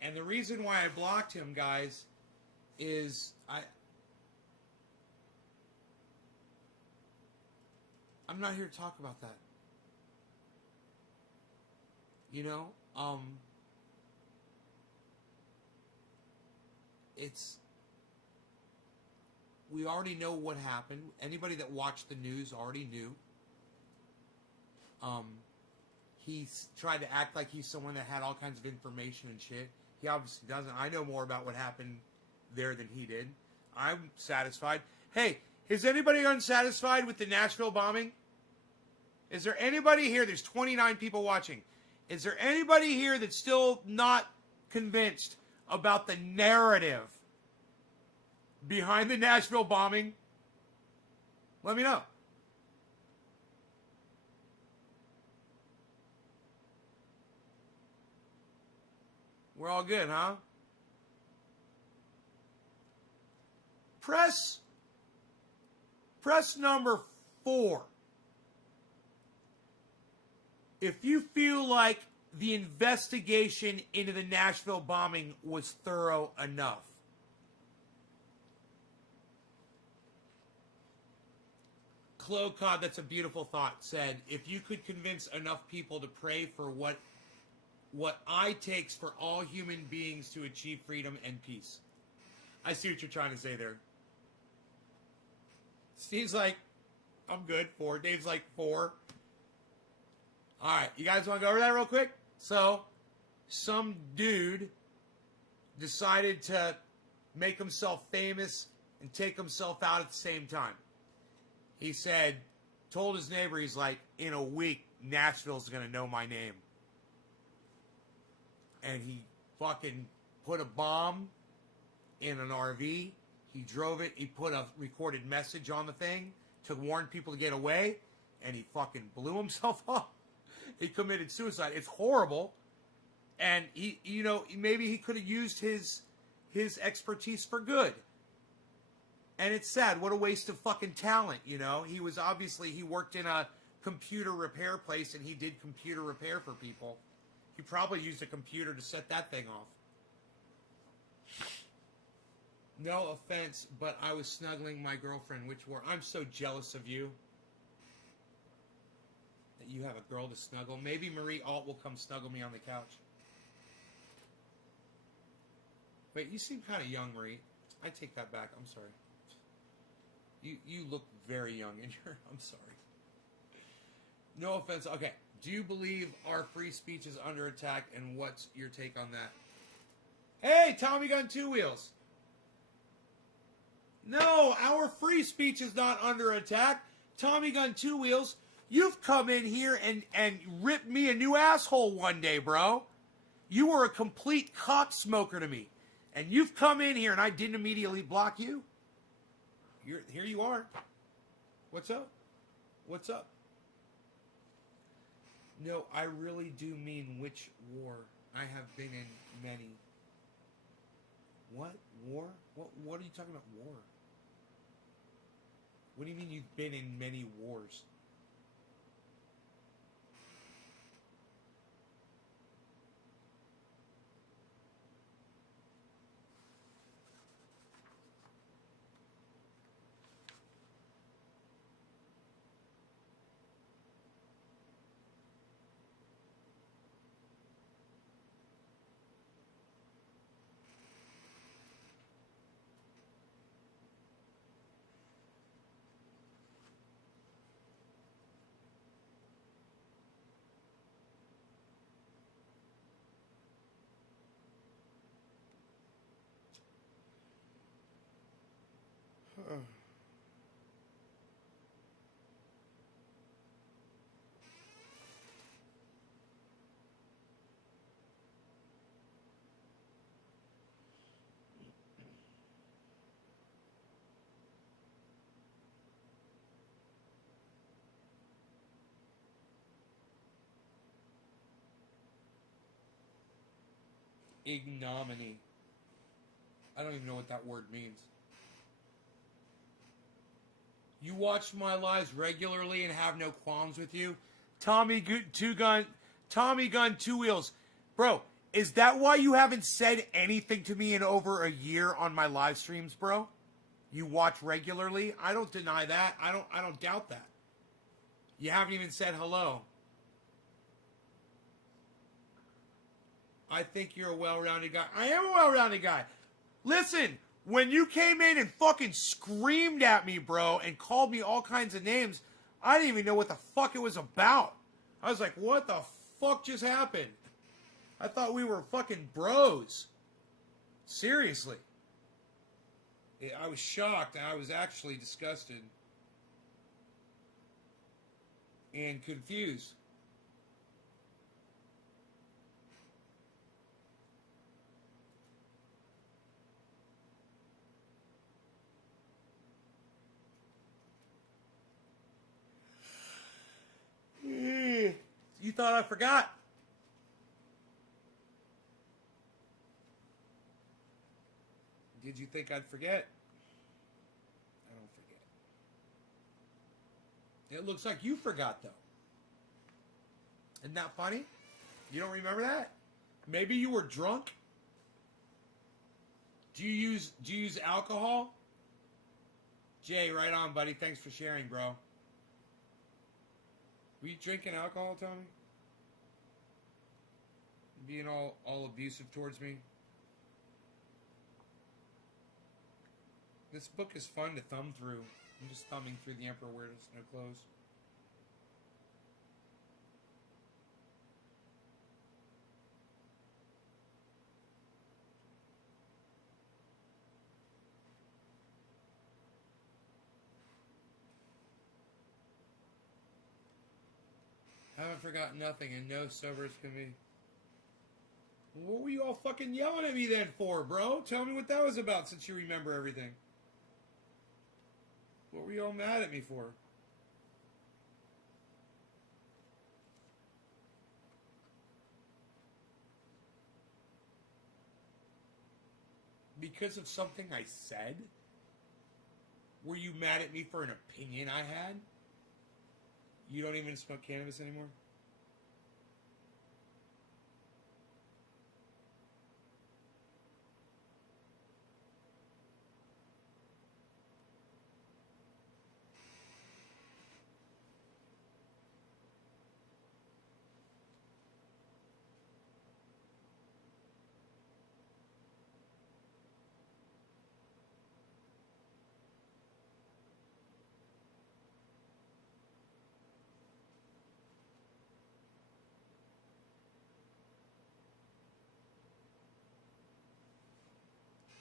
And the reason why I blocked him, guys, is I'm not here to talk about that. You know, we already know what happened. Anybody that watched the news already knew. He's tried to act like he's someone that had all kinds of information and shit. He obviously doesn't. I know more about what happened there than he did. I'm satisfied. Hey, is anybody unsatisfied with the Nashville bombing? Is there anybody here? There's 29 people watching. Is there anybody here that's still not convinced about the narrative behind the Nashville bombing? Let me know. We're all good, huh? Press number 4. If you feel like the investigation into the Nashville bombing was thorough enough. Clocod, that's a beautiful thought, said, if you could convince enough people to pray for what I takes for all human beings to achieve freedom and peace. I see what you're trying to say there. Steve's like, I'm good. 4. Dave's like, 4. All right, you guys want to go over that real quick? So, some dude decided to make himself famous and take himself out at the same time. He said, told his neighbor, he's like, in a week, Nashville's going to know my name. And he fucking put a bomb in an RV. He drove it. He put a recorded message on the thing to warn people to get away. And he fucking blew himself up. He committed suicide. It's horrible. And he, you know, maybe he could have used his expertise for good. And it's sad. What a waste of fucking talent, you know. He worked in a computer repair place and he did computer repair for people. He probably used a computer to set that thing off. No offense, but I was snuggling my girlfriend, which were... I'm so jealous of you. That you have a girl to snuggle. Maybe Marie Alt will come snuggle me on the couch. Wait, you seem kind of young, Marie. I take that back. I'm sorry. You look very young in your... I'm sorry. No offense. Okay. Do you believe our free speech is under attack, and what's your take on that? Hey, Tommy Gun 2 Wheels. No, our free speech is not under attack. Tommy Gun 2 Wheels, you've come in here and ripped me a new asshole one day, bro. You were a complete cock smoker to me. And you've come in here and I didn't immediately block you. Here you are. What's up? What's up? No, I really do mean which war. I have been in many. What? War? What are you talking about, war? What do you mean you've been in many wars? Ignominy. I don't even know what that word means. You watch my lives regularly and have no qualms with you? Tommy Gun 2 Wheels. Bro, is that why you haven't said anything to me in over a year on my live streams, bro? You watch regularly? I don't deny that. I don't doubt that. You haven't even said hello. I think you're a well-rounded guy. I am a well-rounded guy. Listen, when you came in and fucking screamed at me, bro, and called me all kinds of names, I didn't even know what the fuck it was about. I was like, what the fuck just happened? I thought we were fucking bros. Seriously. I was shocked. I was actually disgusted. And confused. You thought I forgot? Did you think I'd forget? I don't forget. It looks like you forgot, though. Isn't that funny? You don't remember that? Maybe you were drunk? Do you use alcohol? Jay, right on, buddy. Thanks for sharing, bro. Were you drinking alcohol, Tommy? Being all abusive towards me? This book is fun to thumb through. I'm just thumbing through The Emperor Wears No Clothes. Haven't forgotten nothing, and no sobers can be. What were you all fucking yelling at me then for, bro? Tell me what that was about since you remember everything. What were you all mad at me for? Because of something I said? Were you mad at me for an opinion I had? You don't even smoke cannabis anymore?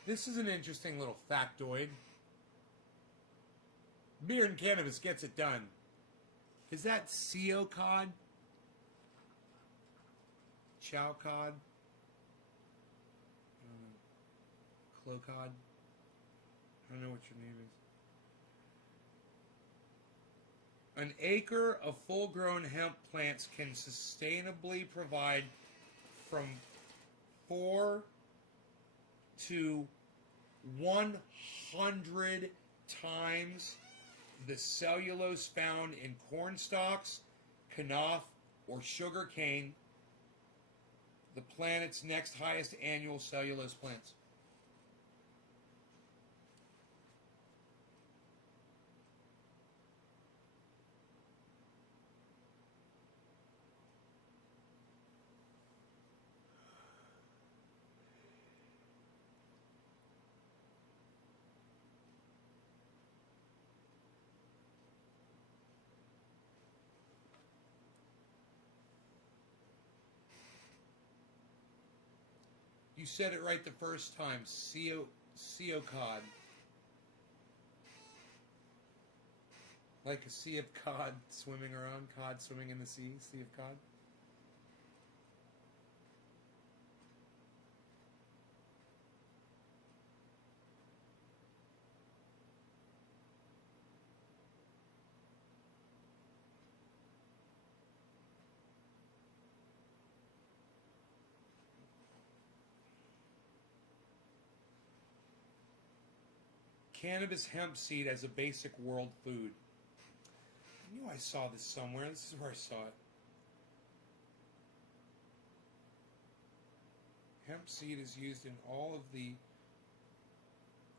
This is an interesting little factoid. Beer and cannabis gets it done. Is that CO cod? Chow cod? Clo cod? I don't know what your name is. An acre of full-grown hemp plants can sustainably provide from 4 to 100 times the cellulose found in corn stalks, kanoff, or sugar cane, the planet's next highest annual cellulose plants. You said it right the first time. Cod. Like a sea of cod swimming around. Cod swimming in the sea. Sea of cod. Cannabis hemp seed as a basic world food. I knew I saw this somewhere. This is where I saw it. Hemp seed is used in all of the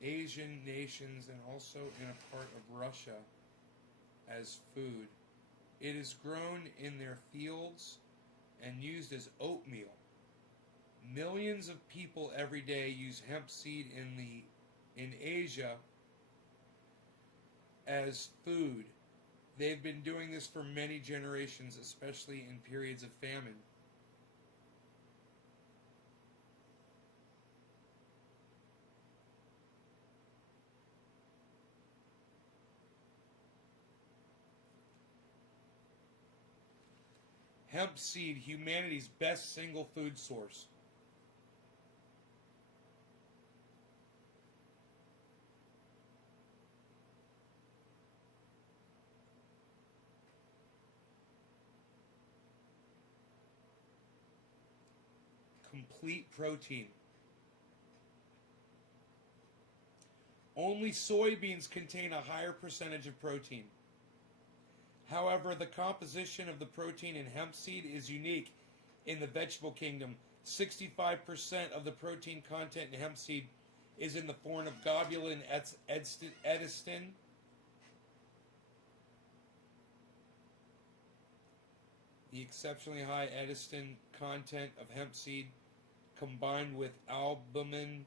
Asian nations and also in a part of Russia as food. It is grown in their fields and used as oatmeal. Millions of people every day use hemp seed in Asia as food. They've been doing this for many generations, especially in periods of famine. Hemp seed, humanity's best single food source. Complete protein. Only soybeans contain a higher percentage of protein. However, the composition of the protein in hemp seed is unique in the vegetable kingdom. 65% of the protein content in hemp seed is in the form of globulin edesin. The exceptionally high edesin content of hemp seed combined with albumin,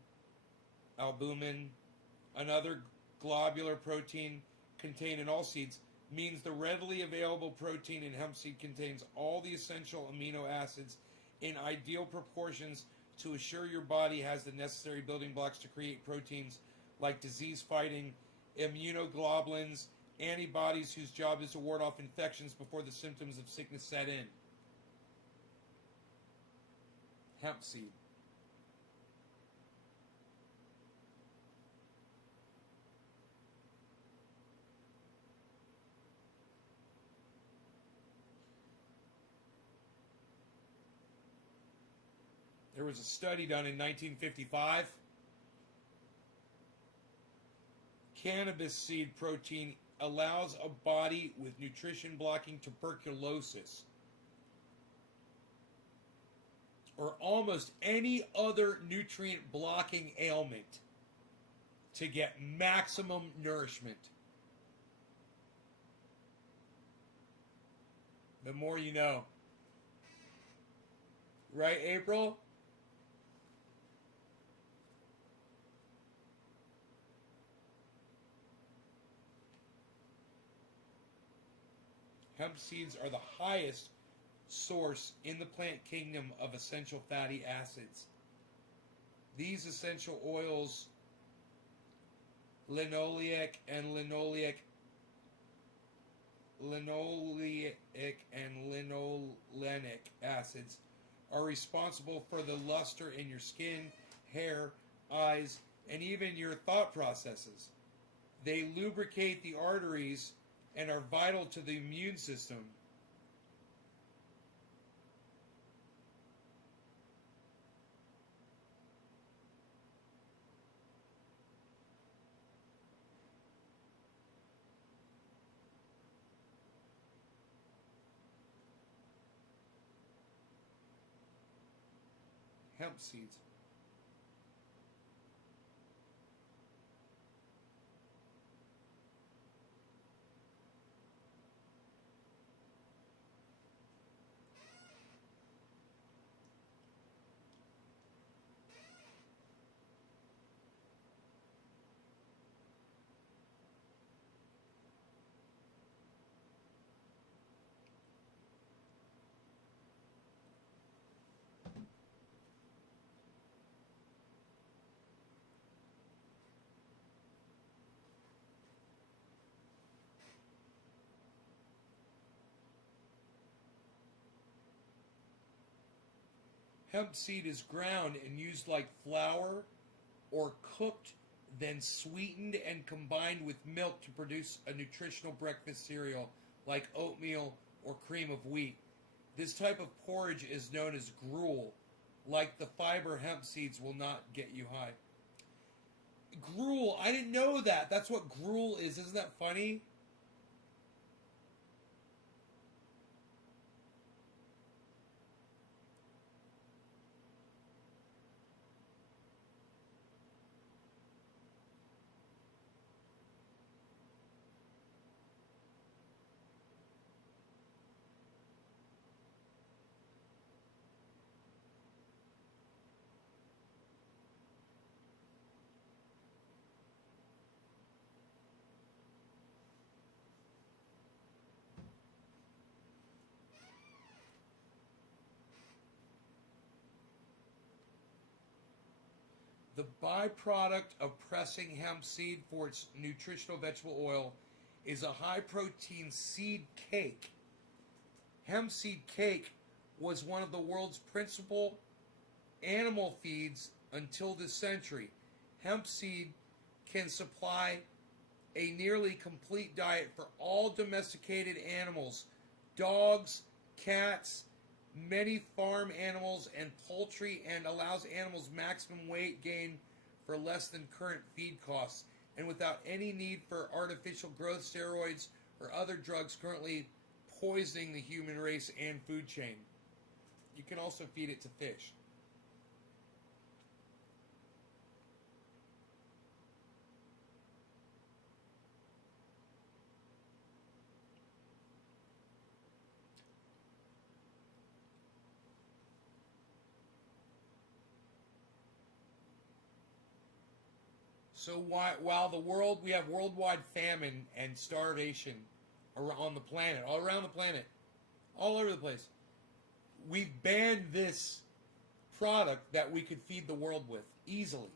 another globular protein contained in all seeds, means the readily available protein in hemp seed contains all the essential amino acids in ideal proportions to assure your body has the necessary building blocks to create proteins like disease-fighting immunoglobulins, antibodies whose job is to ward off infections before the symptoms of sickness set in. Hemp seed. There was a study done in 1955. Cannabis seed protein allows a body with nutrition blocking tuberculosis or almost any other nutrient blocking ailment to get maximum nourishment. The more you know. Right, April? Hemp seeds are the highest source in the plant kingdom of essential fatty acids. These essential oils, linoleic and linolenic acids, are responsible for the luster in your skin, hair, eyes, and even your thought processes. They lubricate the arteries and are vital to the immune system. Hemp seeds. Hemp seed is ground and used like flour or cooked, then sweetened and combined with milk to produce a nutritional breakfast cereal like oatmeal or cream of wheat. This type of porridge is known as gruel. Like the fiber, hemp seeds will not get you high. Gruel, I didn't know that. That's what gruel is. Isn't that funny? The byproduct of pressing hemp seed for its nutritional vegetable oil is a high protein seed cake. Hemp seed cake was one of the world's principal animal feeds until this century. Hemp seed can supply a nearly complete diet for all domesticated animals, dogs, cats, many farm animals, and poultry, and allows animals maximum weight gain for less than current feed costs. and without any need for artificial growth steroids or other drugs currently poisoning the human race and food chain. You can also feed it to fish. So while we have worldwide famine and starvation on the planet, all around the planet, all over the place, we've banned this product that we could feed the world with easily.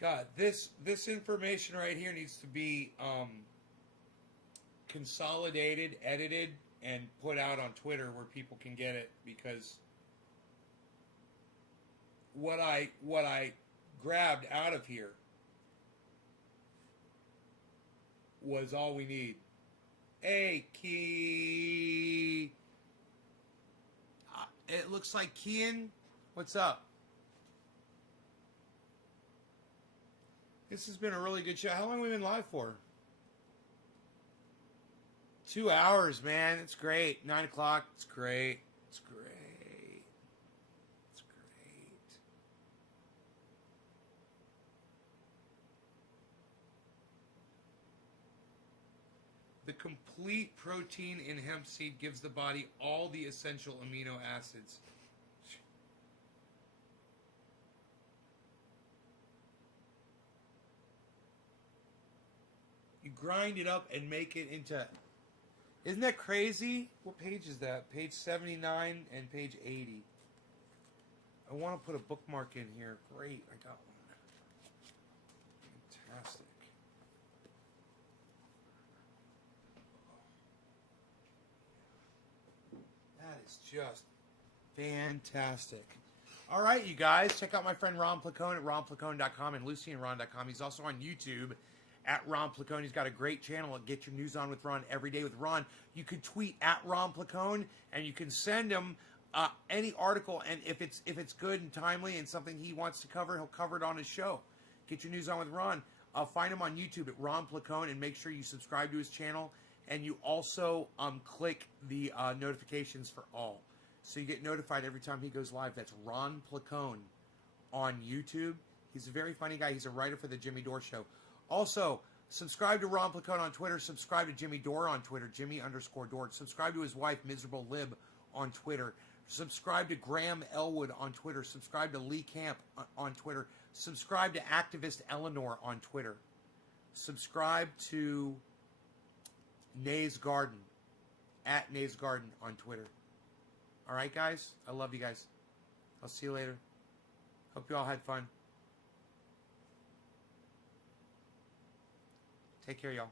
God, this information right here needs to be consolidated, edited, and put out on Twitter where people can get it, because what I grabbed out of here was all we need. Hey, Key. It looks like Kian. What's up? This has been a really good show. How long have we been live for? 2 hours, man. It's great. 9 o'clock. It's great. It's great. It's great. The complete protein in hemp seed gives the body all the essential amino acids. You grind it up and make it into... Isn't that crazy? What page is that? Page 79 and page 80. I want to put a bookmark in here. Great, I got one. Fantastic. That is just fantastic. All right, you guys. Check out my friend Ron Placone at ronplacone.com and lucyandron.com. He's also on YouTube at Ron Placone. He's got a great channel at Get Your News On with Ron, Every Day with Ron. You could tweet at Ron Placone, and you can send him any article, and if it's good and timely and something he wants to cover, he'll cover it on his show. Get Your News On with Ron. Find him on YouTube at Ron Placone, and make sure you subscribe to his channel, and you also click the notifications for all, so you get notified every time he goes live. That's Ron Placone on YouTube. He's a very funny guy. He's a writer for the Jimmy Dore Show. Also, subscribe to Ron Placone on Twitter. Subscribe to Jimmy Dore on Twitter, Jimmy_Dore. Subscribe to his wife, Miserable Lib, on Twitter. Subscribe to Graham Elwood on Twitter. Subscribe to Lee Camp on Twitter. Subscribe to Activist Eleanor on Twitter. Subscribe to Nays Garden, at Nays Garden on Twitter. All right, guys? I love you guys. I'll see you later. Hope you all had fun. Take care, y'all.